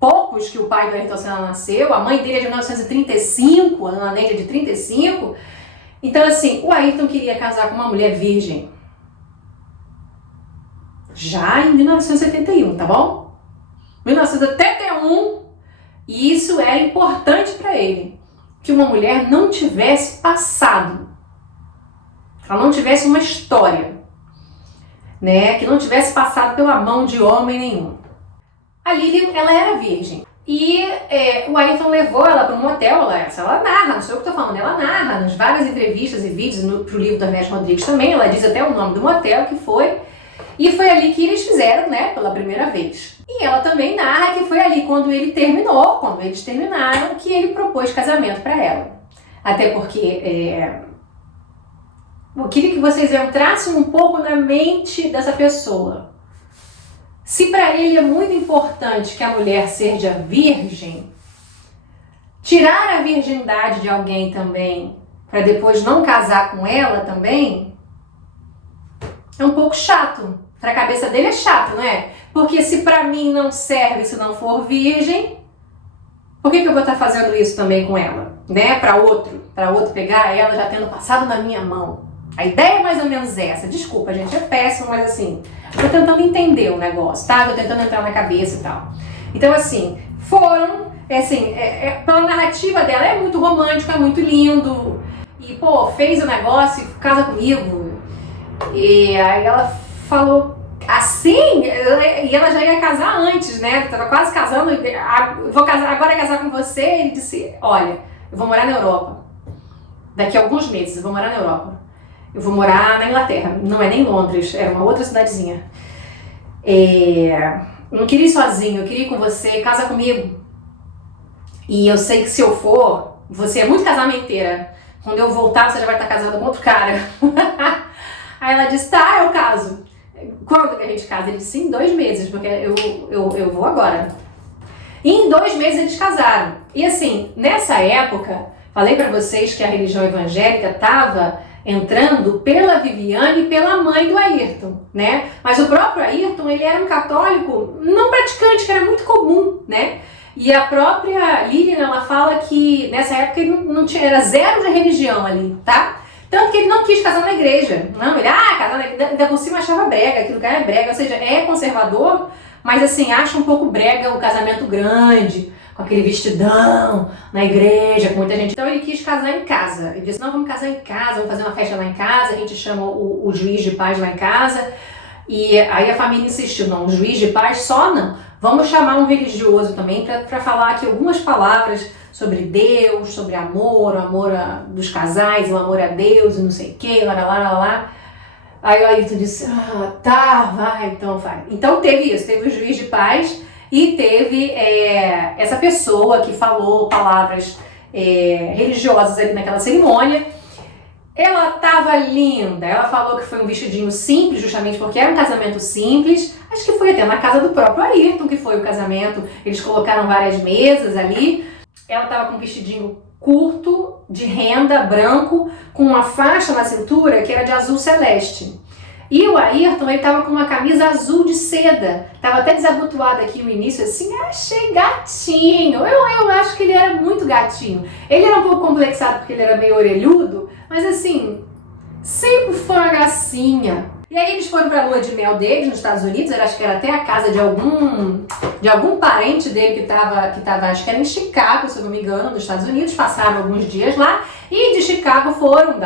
poucos que o pai do Ayrton Senna nasceu, a mãe dele é de 1935, a dona Neide é de 35. Então assim, o Ayrton queria casar com uma mulher virgem. Já em 1971, tá bom? 1971, e isso era importante para ele, que uma mulher não tivesse passado, que ela não tivesse uma história, né? Que não tivesse passado pela mão de homem nenhum. A Lilian, ela era virgem. E o Ayrton levou ela para um motel, ela narra, não sei o que eu tô falando, ela narra nas várias entrevistas e vídeos pro livro da Ernesto Rodrigues também, ela diz até o nome do motel que foi, e foi ali que eles fizeram, né, pela primeira vez. E ela também narra que foi ali quando eles terminaram, que ele propôs casamento para ela. Até porque eu queria que vocês entrassem um pouco na mente dessa pessoa. Se para ele é muito importante que a mulher seja virgem, tirar a virgindade de alguém também, para depois não casar com ela também, é um pouco chato. Para a cabeça dele é chato, não é? Porque se para mim não serve se não for virgem, por que eu vou estar fazendo isso também com ela? Né? Para outro pegar ela já tendo passado na minha mão. A ideia é mais ou menos essa. Desculpa, gente, é péssimo, mas assim, tô tentando entender o negócio, tá? Tô tentando entrar na cabeça e tal. Então, assim, foram, assim, pela narrativa dela, é muito romântico, é muito lindo. E, pô, fez o negócio, casa comigo. E aí ela falou assim, e ela já ia casar antes, né? Tava quase casando, vou casar, agora é casar com você. Ele disse, olha, eu vou morar na Europa. Daqui a alguns meses eu vou morar na Europa. Eu vou morar na Inglaterra, não é nem Londres, é uma outra cidadezinha. Não queria ir sozinho, eu queria ir com você, casa comigo. E eu sei que se eu for, você é muito casamenteira. Quando eu voltar, você já vai estar casada com outro cara. Aí ela disse, tá, eu caso. Quando que a gente casa? Ele disse, em 2 meses, porque eu vou agora. E em 2 meses eles casaram. E assim, nessa época, falei pra vocês que a religião evangélica estava entrando pela Viviane e pela mãe do Ayrton, né? Mas o próprio Ayrton, ele era um católico não praticante, que era muito comum, né? E a própria Lilian, ela fala que nessa época ele não tinha, era zero de religião ali, tá? Tanto que ele não quis casar na igreja. Não, ele, casar na igreja, ainda por cima achava brega, aquilo que é brega, ou seja, é conservador, mas assim, acha um pouco brega o casamento grande, com aquele vestidão na igreja, com muita gente. Então ele quis casar em casa. Ele disse, não, vamos casar em casa, vamos fazer uma festa lá em casa, a gente chama o juiz de paz lá em casa. E aí a família insistiu, não, o juiz de paz só não. Vamos chamar um religioso também para falar aqui algumas palavras sobre Deus, sobre amor, o amor dos casais, o amor a Deus e não sei o que, lá. Aí o Ayrton disse, tá, vai, então vai. Então teve isso, teve o juiz de paz e teve essa pessoa que falou palavras religiosas ali naquela cerimônia. Ela tava linda, ela falou que foi um vestidinho simples, justamente porque era um casamento simples. Acho que foi até na casa do próprio Ayrton que foi o casamento. Eles colocaram várias mesas ali. Ela tava com um vestidinho curto, de renda, branco, com uma faixa na cintura que era de azul celeste. E o Ayrton, ele tava com uma camisa azul de seda. Tava até desabotoado aqui no início, assim, achei gatinho. Eu acho que ele era muito gatinho. Ele era um pouco complexado porque ele era meio orelhudo, mas assim, sempre foi uma gracinha. E aí eles foram pra lua de mel deles nos Estados Unidos, eu acho que era até a casa de algum parente dele que tava, acho que era em Chicago, se eu não me engano, nos Estados Unidos, passaram alguns dias lá, e de Chicago foram,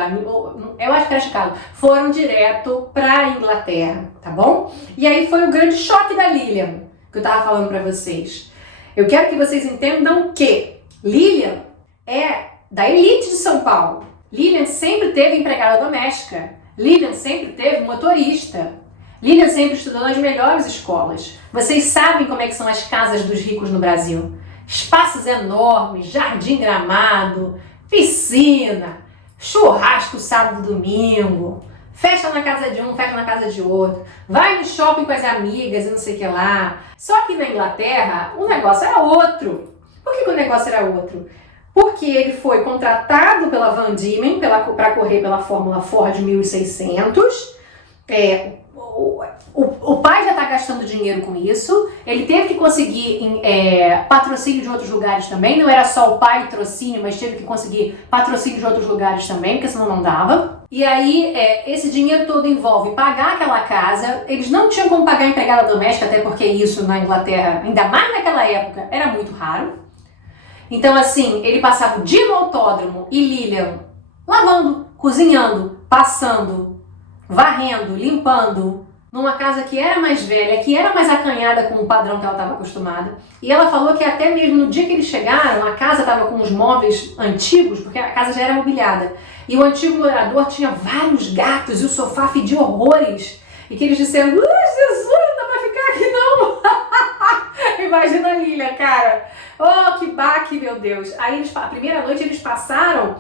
eu acho que era Chicago, foram direto pra Inglaterra, tá bom? E aí foi o grande choque da Lilian, que eu tava falando pra vocês. Eu quero que vocês entendam que Lilian é da elite de São Paulo. Lilian sempre teve empregada doméstica. Lilian sempre teve motorista. Lilian sempre estudou nas melhores escolas. Vocês sabem como é que são as casas dos ricos no Brasil. Espaços enormes, jardim gramado, piscina, churrasco sábado e domingo, festa na casa de um, festa na casa de outro, vai no shopping com as amigas e não sei o que lá. Só que na Inglaterra o negócio era outro. Por que o negócio era outro? Porque ele foi contratado pela Van Diemen para correr pela Fórmula Ford 1600. O pai já está gastando dinheiro com isso. Ele teve que conseguir patrocínio de outros lugares também. Não era só o pai patrocínio, mas teve que conseguir patrocínio de outros lugares também, porque senão não dava. E aí esse dinheiro todo envolve pagar aquela casa. Eles não tinham como pagar empregada doméstica, até porque isso na Inglaterra, ainda mais naquela época, era muito raro. Então, assim, ele passava o dia no autódromo e Lilian lavando, cozinhando, passando, varrendo, limpando, numa casa que era mais velha, que era mais acanhada com o padrão que ela estava acostumada. E ela falou que até mesmo no dia que eles chegaram, a casa estava com os móveis antigos, porque a casa já era mobiliada. E o antigo morador tinha vários gatos e o sofá fedia horrores. E que eles disseram, Jesus, não dá pra ficar aqui não. Imagina a Lilian, cara. Oh, que baque, meu Deus. Aí a primeira noite eles passaram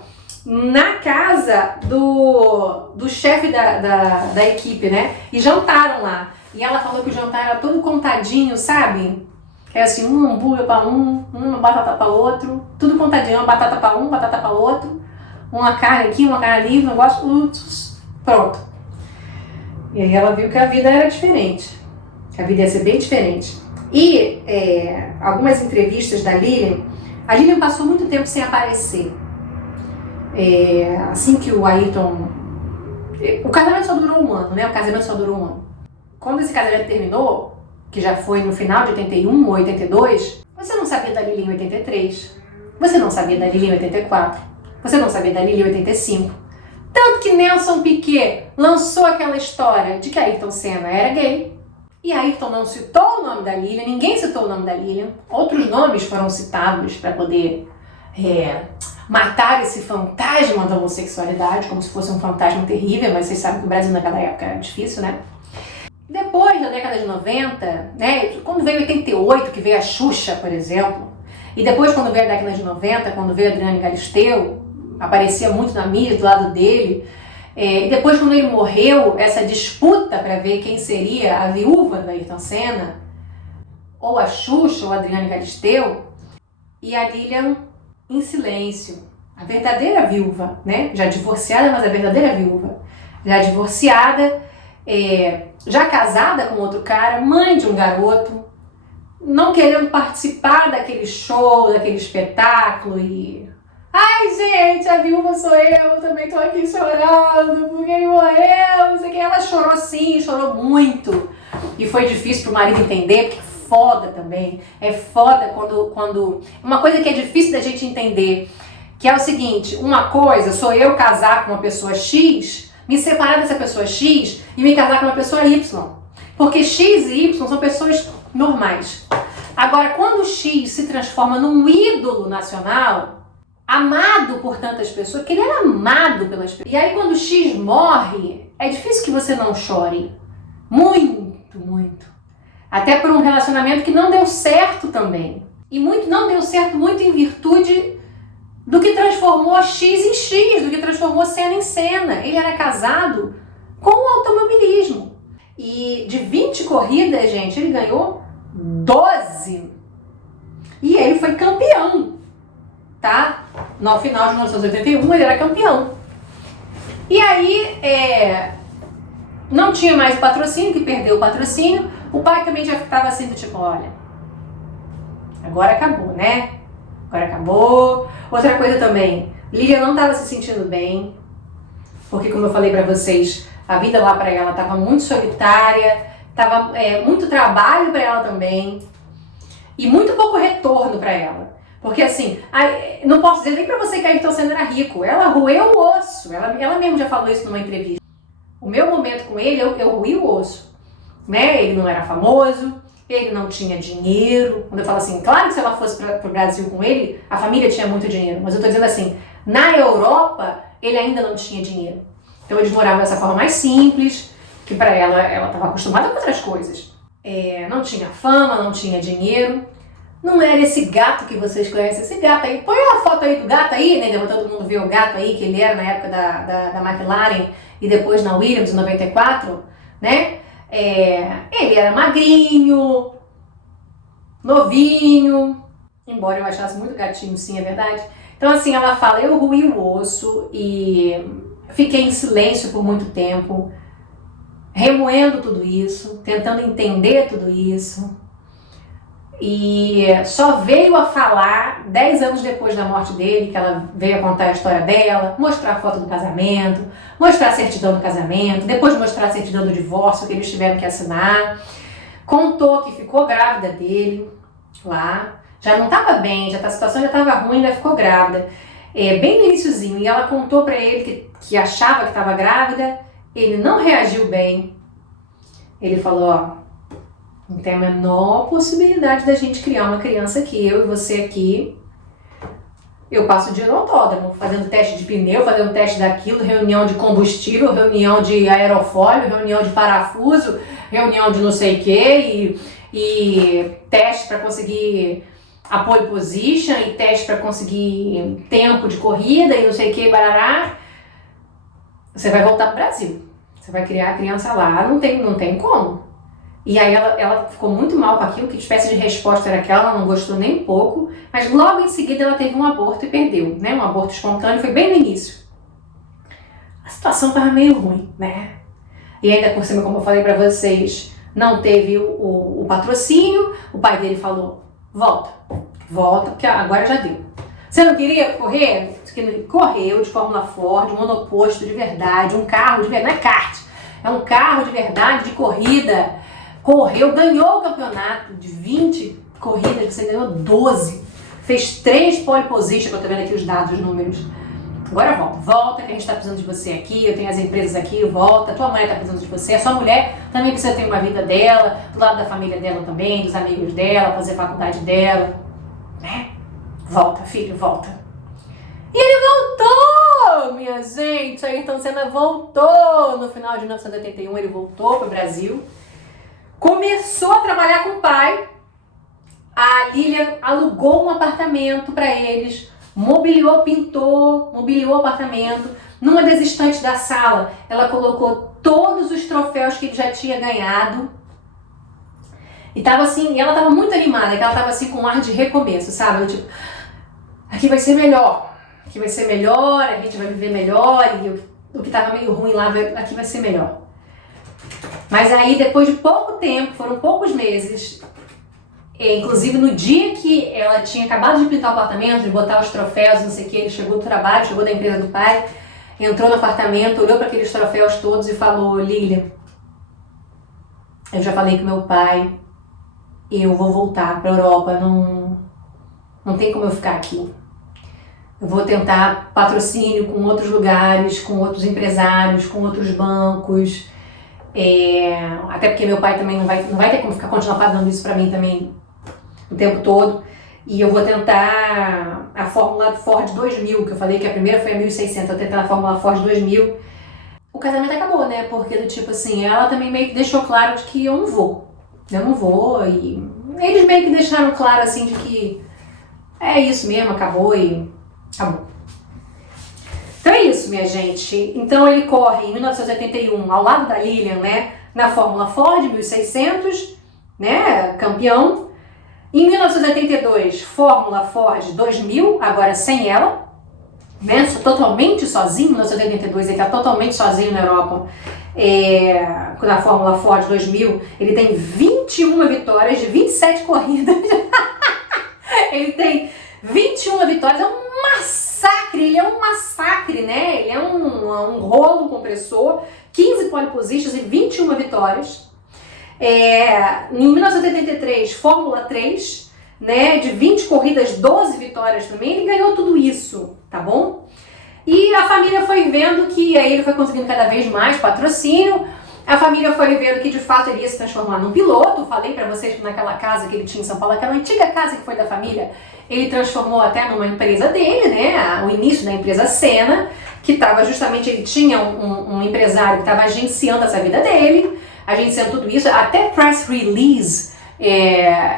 na casa do chefe da equipe, né? E jantaram lá. E ela falou que o jantar era todo contadinho, sabe? É assim, um hambúrguer pra uma batata pra outro. Tudo contadinho, uma batata pra um, batata pra outro. Uma carne aqui, uma carne ali, um negócio. Pronto. E aí ela viu que a vida era diferente. Que a vida ia ser bem diferente. E algumas entrevistas da Lilian, a Lilian passou muito tempo sem aparecer. Assim que o Ayrton O casamento só durou um ano, né? O casamento só durou um ano. Quando esse casamento terminou, que já foi no final de 81 ou 82, você não sabia da Lili em 83, você não sabia da Lili em 84, você não sabia da Lili em 85. Tanto que Nelson Piquet lançou aquela história de que Ayrton Senna era gay. E Ayrton não citou o nome da Lilian, ninguém citou o nome da Lilian. Outros nomes foram citados para poder matar esse fantasma da homossexualidade, como se fosse um fantasma terrível, mas vocês sabem que o Brasil naquela época era difícil, né? Depois, na década de 90, né, quando veio 88, que veio a Xuxa, por exemplo, e depois quando veio a década de 90, quando veio a Adriane Galisteu, aparecia muito na mídia do lado dele, e depois quando ele morreu, essa disputa para ver quem seria a viúva do Ayrton Senna, ou a Xuxa ou a Adriane Galisteu, e a Lilian em silêncio, a verdadeira viúva, né? Já divorciada, mas a verdadeira viúva, já divorciada, já casada com outro cara, mãe de um garoto, não querendo participar daquele show, daquele espetáculo e... Ai, gente, a viúva sou eu também tô aqui chorando porque ele morreu, não sei o que. Ela chorou sim, chorou muito. E foi difícil pro marido entender, porque é foda também. É foda quando... Uma coisa que é difícil da gente entender, que é o seguinte, uma coisa, sou eu casar com uma pessoa X, me separar dessa pessoa X e me casar com uma pessoa Y. Porque X e Y são pessoas normais. Agora, quando o X se transforma num ídolo nacional, amado por tantas pessoas, que ele era amado pelas pessoas. E aí quando o X morre, é difícil que você não chore. Muito, muito. Até por um relacionamento que não deu certo também. E não deu certo muito em virtude do que transformou X em X, do que transformou cena em cena. Ele era casado com o automobilismo. E de 20 corridas, gente, ele ganhou 12. E ele foi campeão. Tá? No final de 1981 ele era campeão. E aí não tinha mais o patrocínio, que perdeu o patrocínio. O pai também já estava assim do tipo, olha, agora acabou, né? Agora acabou. Outra coisa também, Lilian não estava se sentindo bem, porque como eu falei pra vocês, a vida lá pra ela estava muito solitária, estava muito trabalho pra ela também e muito pouco retorno pra ela. Porque assim, não posso dizer nem pra você que a Ayrton Senna era rico, ela roeu o osso, ela mesma já falou isso numa entrevista. O meu momento com ele, eu roí o osso, né? Ele não era famoso, ele não tinha dinheiro. Quando eu falo assim, claro que se ela fosse pro Brasil com ele, a família tinha muito dinheiro, mas eu tô dizendo assim, na Europa, ele ainda não tinha dinheiro. Então eles moravam dessa forma mais simples, que pra ela estava acostumada com outras coisas. Não tinha fama, não tinha dinheiro. Não era esse gato que vocês conhecem, esse gato aí. Põe uma foto aí do gato aí, né? Todo mundo viu o gato aí, que ele era na época da McLaren e depois na Williams, em 94, né? Ele era magrinho, novinho, embora eu achasse muito gatinho, sim, é verdade. Então assim, ela fala, eu roí o osso e fiquei em silêncio por muito tempo, remoendo tudo isso, tentando entender tudo isso. E só veio a falar 10 anos depois da morte dele, que ela veio a contar a história dela, mostrar a foto do casamento, mostrar a certidão do casamento, depois mostrar a certidão do divórcio que eles tiveram que assinar. Contou que ficou grávida dele lá, já não estava bem, a situação já estava ruim, ainda ficou grávida, bem no iniciozinho, e ela contou para ele que achava que estava grávida, ele não reagiu bem. Ele falou, ó, não tem a menor possibilidade da gente criar uma criança aqui, eu e você aqui. Eu passo o dia no autódromo, fazendo teste de pneu, fazendo teste daquilo, reunião de combustível, reunião de aerofólio, reunião de parafuso, reunião de não sei o que, e teste para conseguir a pole position, e teste para conseguir tempo de corrida, e não sei o que, barará. Você vai voltar pro Brasil, você vai criar a criança lá, não tem como. E aí ela ficou muito mal com aquilo, que espécie de resposta era aquela, ela não gostou nem um pouco, mas logo em seguida ela teve um aborto e perdeu, né? Um aborto espontâneo, foi bem no início. A situação estava meio ruim, né? E ainda por cima, como eu falei pra vocês, não teve o patrocínio, o pai dele falou, volta, porque agora já deu. Você não queria correr? Correu de Fórmula Ford, um monoposto de verdade, um carro de verdade, não é kart, é um carro de verdade, de corrida. Correu, ganhou o campeonato de 20 corridas, você ganhou 12. Fez 3 pole position, que eu tô vendo aqui os dados, os números. Agora volta que a gente tá precisando de você aqui, eu tenho as empresas aqui, volta, tua mulher tá precisando de você, a sua mulher também precisa ter uma vida dela, do lado da família dela também, dos amigos dela, fazer faculdade dela, né? Volta, filho, volta. E ele voltou, minha gente, Ayrton Senna voltou no final de 1981, ele voltou pro Brasil, começou a trabalhar com o pai, a Lilian alugou um apartamento para eles, mobiliou, pintou, mobiliou o apartamento. Numa das estantes da sala, ela colocou todos os troféus que ele já tinha ganhado. E tava assim, e ela tava muito animada, que ela tava assim com um ar de recomeço, sabe? Tipo, aqui vai ser melhor, aqui vai ser melhor, a gente vai viver melhor, e o que tava meio ruim lá, aqui vai ser melhor. Mas aí, depois de pouco tempo, foram poucos meses, inclusive no dia que ela tinha acabado de pintar o apartamento, de botar os troféus, não sei o que, ele chegou do trabalho, chegou da empresa do pai, entrou no apartamento, olhou para aqueles troféus todos e falou: Lilian, eu já falei com meu pai, eu vou voltar para a Europa, não tem como eu ficar aqui. Eu vou tentar patrocínio com outros lugares, com outros empresários, com outros bancos, até porque meu pai também não vai ter como continuar pagando isso para mim também o tempo todo. E eu vou tentar a Fórmula Ford 2000, que eu falei que a primeira foi a 1600, eu vou tentar a Fórmula Ford 2000. O casamento acabou, né? Porque do tipo assim, ela também meio que deixou claro de que eu não vou, e eles meio que deixaram claro assim de que é isso mesmo, acabou e acabou. Então é isso, minha gente. Então ele corre em 1981 ao lado da Lilian, né? Na Fórmula Ford 1600, né? Campeão. Em 1982, Fórmula Ford 2000, agora sem ela, né? Totalmente sozinho. Em 1982 ele está totalmente sozinho na Europa. Na Fórmula Ford 2000, ele tem 21 vitórias de 27 corridas. Ele tem 21 vitórias, é um massacre, ele é um massacre, né? Ele é um rolo compressor, 15 pole positions e 21 vitórias. Em 1983, Fórmula 3, né? De 20 corridas, 12 vitórias também, ele ganhou tudo isso, tá bom? E a família foi vendo que aí ele foi conseguindo cada vez mais patrocínio. A família foi vendo que de fato ele ia se transformar num piloto. Falei pra vocês que naquela casa que ele tinha em São Paulo, aquela antiga casa que foi da família, ele transformou até numa empresa dele, né? O início da empresa Senna, que estava justamente, ele tinha um empresário que estava agenciando essa vida dele, agenciando tudo isso, até press release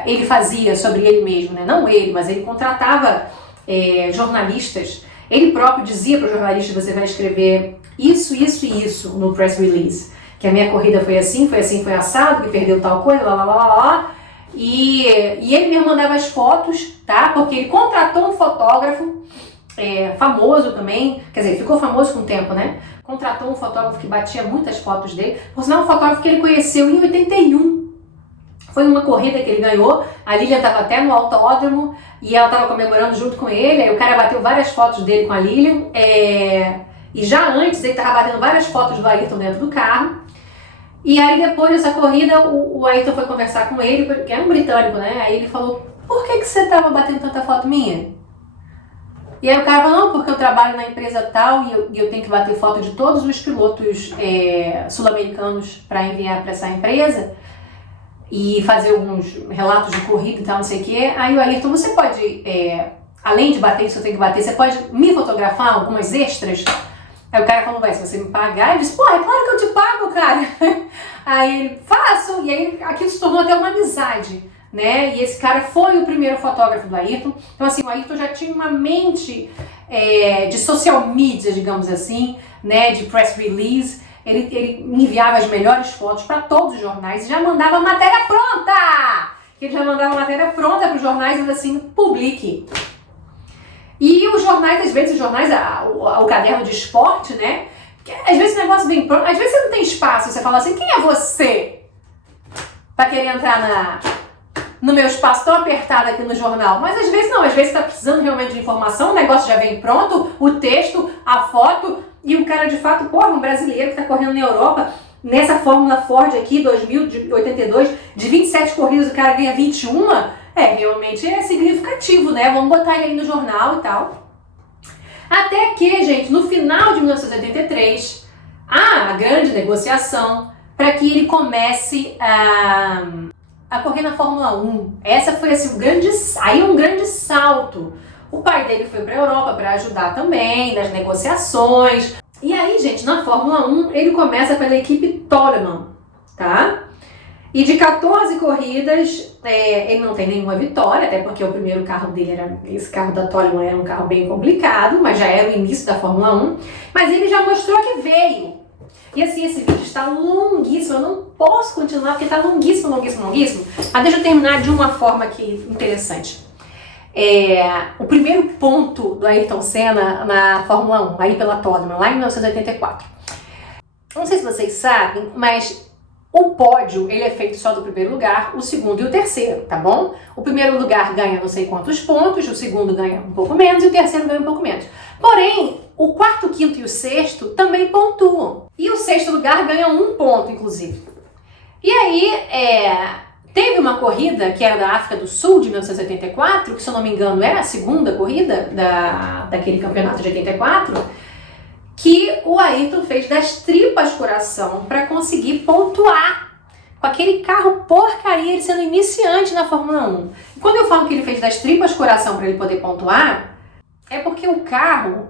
ele fazia sobre ele mesmo, né? Não ele, mas ele contratava jornalistas. Ele próprio dizia para o jornalista: você vai escrever isso, isso e isso no press release. Que a minha corrida foi assim, foi assado, que perdeu tal coisa, lá, lá, lá, lá. E ele mesmo mandava as fotos, tá? Porque ele contratou um fotógrafo famoso também, quer dizer, ficou famoso com o tempo, né? Contratou um fotógrafo que batia muitas fotos dele, por sinal um fotógrafo que ele conheceu em 81. Foi uma corrida que ele ganhou, a Lilian estava até no autódromo e ela estava comemorando junto com ele, aí o cara bateu várias fotos dele com a Lilian, e já antes ele estava batendo várias fotos do Ayrton dentro do carro. E aí depois dessa corrida o Ayrton foi conversar com ele, que é um britânico, né? Aí ele falou: por que você estava batendo tanta foto minha? E aí o cara falou: não, porque eu trabalho na empresa tal e eu tenho que bater foto de todos os pilotos sul-americanos para enviar para essa empresa e fazer alguns relatos de corrida e tal, não sei o quê. Aí o Ayrton: você pode, além de bater isso eu tenho que bater, você pode me fotografar algumas extras? Aí o cara falou: vai, se você me pagar. Eu disse: pô, é claro que eu te pago, cara. Aí ele: faço. E aí aquilo se tornou até uma amizade, né? E esse cara foi o primeiro fotógrafo do Ayrton. Então assim, o Ayrton já tinha uma mente de social media, digamos assim, né? De press release. Ele enviava as melhores fotos para todos os jornais e já mandava matéria pronta! Ele já mandava matéria pronta para os jornais e assim: publique. E os jornais, às vezes, o caderno de esporte, né? Porque, às vezes o negócio vem pronto, às vezes você não tem espaço, você fala assim: quem é você para querer entrar no meu espaço tão apertado aqui no jornal. Mas às vezes não, às vezes tá precisando realmente de informação, o negócio já vem pronto, o texto, a foto, e o cara de fato, porra, um brasileiro que tá correndo na Europa, nessa Fórmula Ford aqui, 2082, de 27 corridas o cara ganha 21, realmente é significativo, né? Vamos botar ele aí no jornal e tal. Até que, gente, no final de 1983, há uma grande negociação para que ele comece a correr na Fórmula 1. Essa foi assim, um grande salto. O pai dele foi para a Europa para ajudar também nas negociações. E aí, gente, na Fórmula 1, ele começa pela equipe Toleman, tá? E de 14 corridas, ele não tem nenhuma vitória, até porque o primeiro carro dele esse carro da Toleman era um carro bem complicado, mas já era o início da Fórmula 1. Mas ele já mostrou que veio. E assim, esse vídeo está longuíssimo, eu não posso continuar porque está longuíssimo. Mas deixa eu terminar de uma forma aqui interessante. O primeiro ponto do Ayrton Senna na Fórmula 1, aí pela Toleman, lá em 1984. Não sei se vocês sabem, mas o pódio, ele é feito só do primeiro lugar, o segundo e o terceiro, tá bom? O primeiro lugar ganha não sei quantos pontos, o segundo ganha um pouco menos e o terceiro ganha um pouco menos. Porém, o quarto, quinto e o sexto também pontuam. E o sexto lugar ganha 1 ponto, inclusive. E aí, teve uma corrida que era da África do Sul, de 1984, que se eu não me engano era a segunda corrida daquele campeonato de 84, que o Ayrton fez das tripas coração para conseguir pontuar com aquele carro porcaria, ele sendo iniciante na Fórmula 1. E quando eu falo que ele fez das tripas coração para ele poder pontuar, é porque o carro...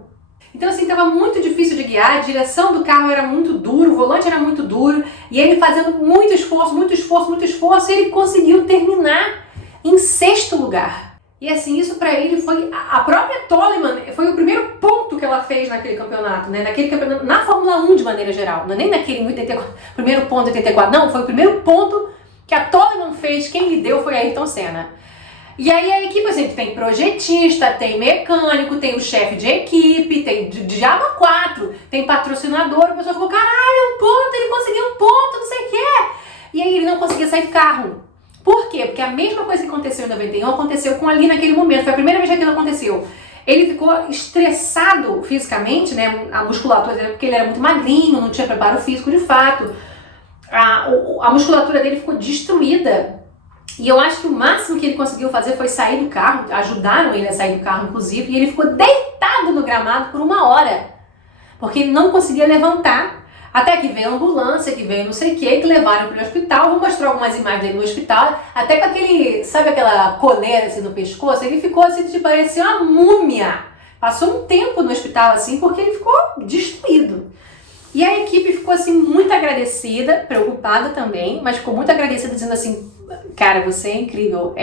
Então assim, estava muito difícil de guiar, a direção do carro era muito duro, o volante era muito duro, e ele fazendo muito esforço, ele conseguiu terminar em 6º lugar. E assim, isso pra ele foi... A própria Toleman foi o primeiro ponto que ela fez naquele campeonato, né? Naquele campeonato, na Fórmula 1 de maneira geral, não é nem naquele 84, primeiro ponto 84, não, foi o primeiro ponto que a Toleman fez, quem lhe deu foi a Ayrton Senna. E aí a equipe, assim, tem projetista, tem mecânico, tem o chefe de equipe, tem diabo 4, tem patrocinador, a pessoa falou, caralho, 1 ponto, ele conseguiu 1 ponto, não sei o quê. E aí ele não conseguia sair do carro. Por quê? Porque a mesma coisa que aconteceu em 91 aconteceu com ali naquele momento, foi a primeira vez que aquilo aconteceu. Ele ficou estressado fisicamente, né, a musculatura dele, porque ele era muito magrinho, não tinha preparo físico de fato. A musculatura dele ficou destruída. E eu acho que o máximo que ele conseguiu fazer foi sair do carro, ajudaram ele a sair do carro, inclusive, e ele ficou deitado no gramado por 1 hora, porque ele não conseguia levantar, até que veio a ambulância, que veio não sei o que levaram para o hospital. Vou mostrar algumas imagens dele no hospital, até com aquele, sabe aquela coleira assim no pescoço, ele ficou assim, tipo, parecia uma múmia, passou um tempo no hospital assim, porque ele ficou destruído. E a equipe ficou assim muito agradecida, preocupada também, mas ficou muito agradecida dizendo assim, cara, você é incrível,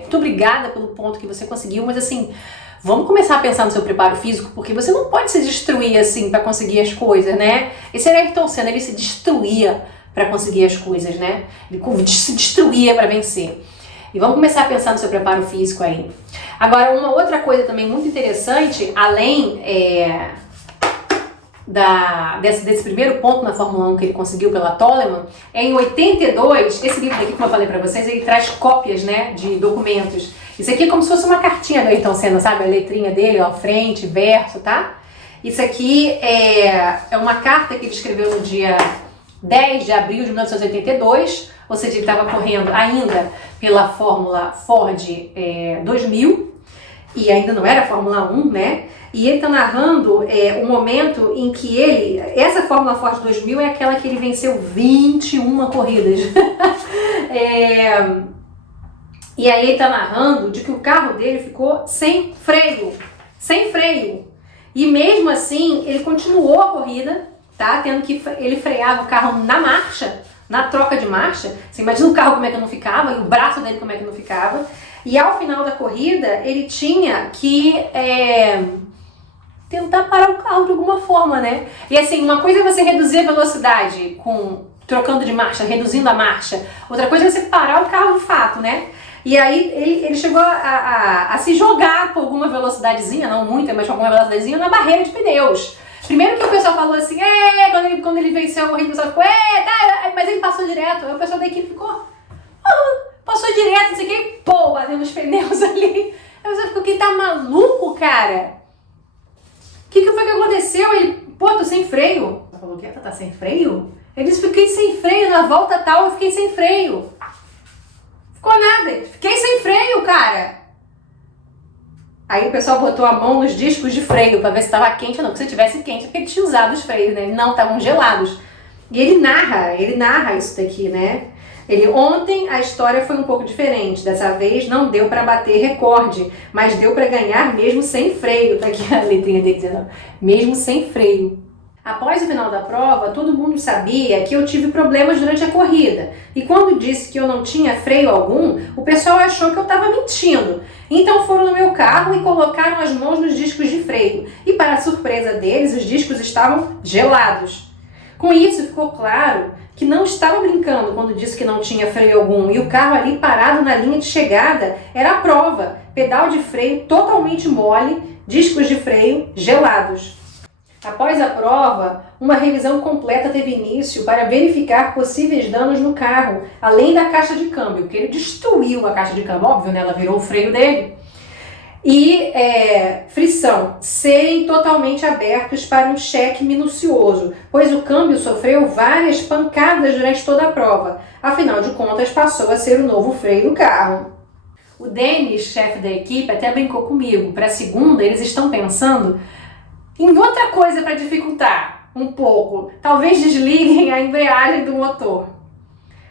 muito obrigada pelo ponto que você conseguiu, mas assim, vamos começar a pensar no seu preparo físico, porque você não pode se destruir assim para conseguir as coisas, né? Esse era Ayrton Senna, ele se destruía para conseguir as coisas, né? Ele se destruía para vencer. E vamos começar a pensar no seu preparo físico aí. Agora, uma outra coisa também muito interessante, além desse primeiro ponto na Fórmula 1 que ele conseguiu pela Toleman, em 82, esse livro aqui, como eu falei pra vocês, ele traz cópias, né, de documentos. Isso aqui é como se fosse uma cartinha do Ayrton Senna, sabe? A letrinha dele, ó, frente, verso, tá? Isso aqui é uma carta que ele escreveu no dia 10 de abril de 1982, ou seja, ele estava correndo ainda pela Fórmula Ford 2000, e ainda não era Fórmula 1, né? E ele está narrando um momento em que essa Fórmula Ford 2000 é aquela que ele venceu 21 corridas. E aí ele está narrando de que o carro dele ficou sem freio. E mesmo assim, ele continuou a corrida, tá? Tendo que ele freava o carro na marcha, na troca de marcha. Você imagina o carro como é que não ficava, e o braço dele como é que não ficava. E ao final da corrida, ele tinha que tentar parar o carro de alguma forma, né? E assim, uma coisa é você reduzir a velocidade trocando de marcha, reduzindo a marcha. Outra coisa é você parar o carro de fato, né? E aí ele chegou a se jogar com alguma velocidadezinha, não muita, mas com alguma velocidadezinha na barreira de pneus. Primeiro que o pessoal falou assim, quando ele venceu a corrida, o pessoal ficou, tá, mas ele passou direto. Aí o pessoal da equipe ficou, passou direto, não sei o que, pô, bateu nos pneus ali. Aí você ficou, quem tá maluco, cara? O que foi que aconteceu? Ele, pô, tô sem freio. Ela falou, o que? Tá sem freio? Ele disse, fiquei sem freio, na volta tal eu fiquei sem freio. Ficou nada, fiquei sem freio, cara. Aí o pessoal botou a mão nos discos de freio pra ver se tava quente ou não. Porque se tivesse quente, porque ele tinha usado os freios, né? Não, estavam gelados. E ele narra isso daqui, né? Ontem a história foi um pouco diferente. Dessa vez não deu pra bater recorde, mas deu pra ganhar mesmo sem freio. Tá aqui a letrinha dele dizendo, mesmo sem freio. Após o final da prova, todo mundo sabia que eu tive problemas durante a corrida. E quando disse que eu não tinha freio algum, o pessoal achou que eu estava mentindo. Então foram no meu carro e colocaram as mãos nos discos de freio. E para a surpresa deles, os discos estavam gelados. Com isso ficou claro que não estava brincando quando disse que não tinha freio algum. E o carro ali parado na linha de chegada era a prova. Pedal de freio totalmente mole, discos de freio gelados. Após a prova, uma revisão completa teve início para verificar possíveis danos no carro, além da caixa de câmbio, porque ele destruiu a caixa de câmbio, óbvio, né? Ela virou o freio dele. E frição, serem totalmente abertos para um cheque minucioso, pois o câmbio sofreu várias pancadas durante toda a prova. Afinal de contas, passou a ser o novo freio do carro. O Denis, chefe da equipe, até brincou comigo. Para a segunda, eles estão pensando em outra coisa para dificultar um pouco. Talvez desliguem a embreagem do motor.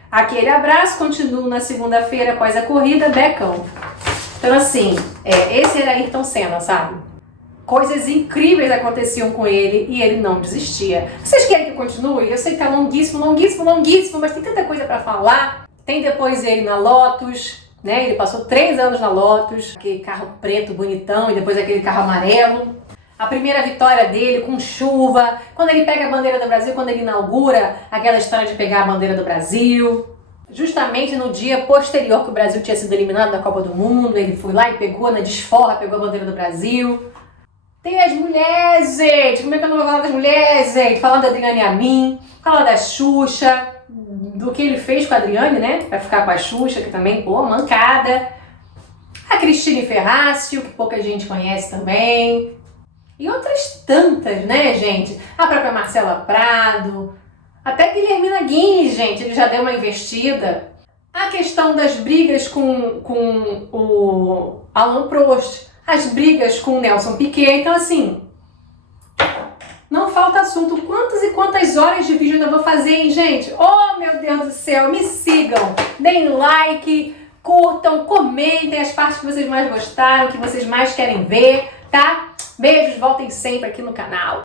Aquele abraço, continuo na segunda-feira após a corrida, Becão. Então assim, esse era Ayrton Senna, sabe? Coisas incríveis aconteciam com ele e ele não desistia. Vocês querem que eu continue? Eu sei que tá longuíssimo, mas tem tanta coisa para falar. Tem depois ele na Lotus, né? Ele passou 3 anos na Lotus, aquele carro preto bonitão e depois aquele carro amarelo. A primeira vitória dele com chuva, quando ele pega a bandeira do Brasil, quando ele inaugura aquela história de pegar a bandeira do Brasil. Justamente no dia posterior que o Brasil tinha sido eliminado da Copa do Mundo, ele foi lá e pegou na desforra, pegou a bandeira do Brasil. Tem as mulheres, gente, como é que eu não vou falar das mulheres, gente? Falando da Adriane Amin, falando da Xuxa, do que ele fez com a Adriane, né? Pra ficar com a Xuxa, que também, pô, mancada. A Cristine Ferrácio, que pouca gente conhece também. E outras tantas, né, gente? A própria Marcela Prado, até Guilhermina Guinness, gente, ele já deu uma investida. A questão das brigas com o Alain Prost, as brigas com o Nelson Piquet. Então, assim, não falta assunto. Quantas e quantas horas de vídeo eu ainda vou fazer, hein, gente? Oh, meu Deus do céu, me sigam, deem like, curtam, comentem as partes que vocês mais gostaram, que vocês mais querem ver, tá? Beijos, voltem sempre aqui no canal.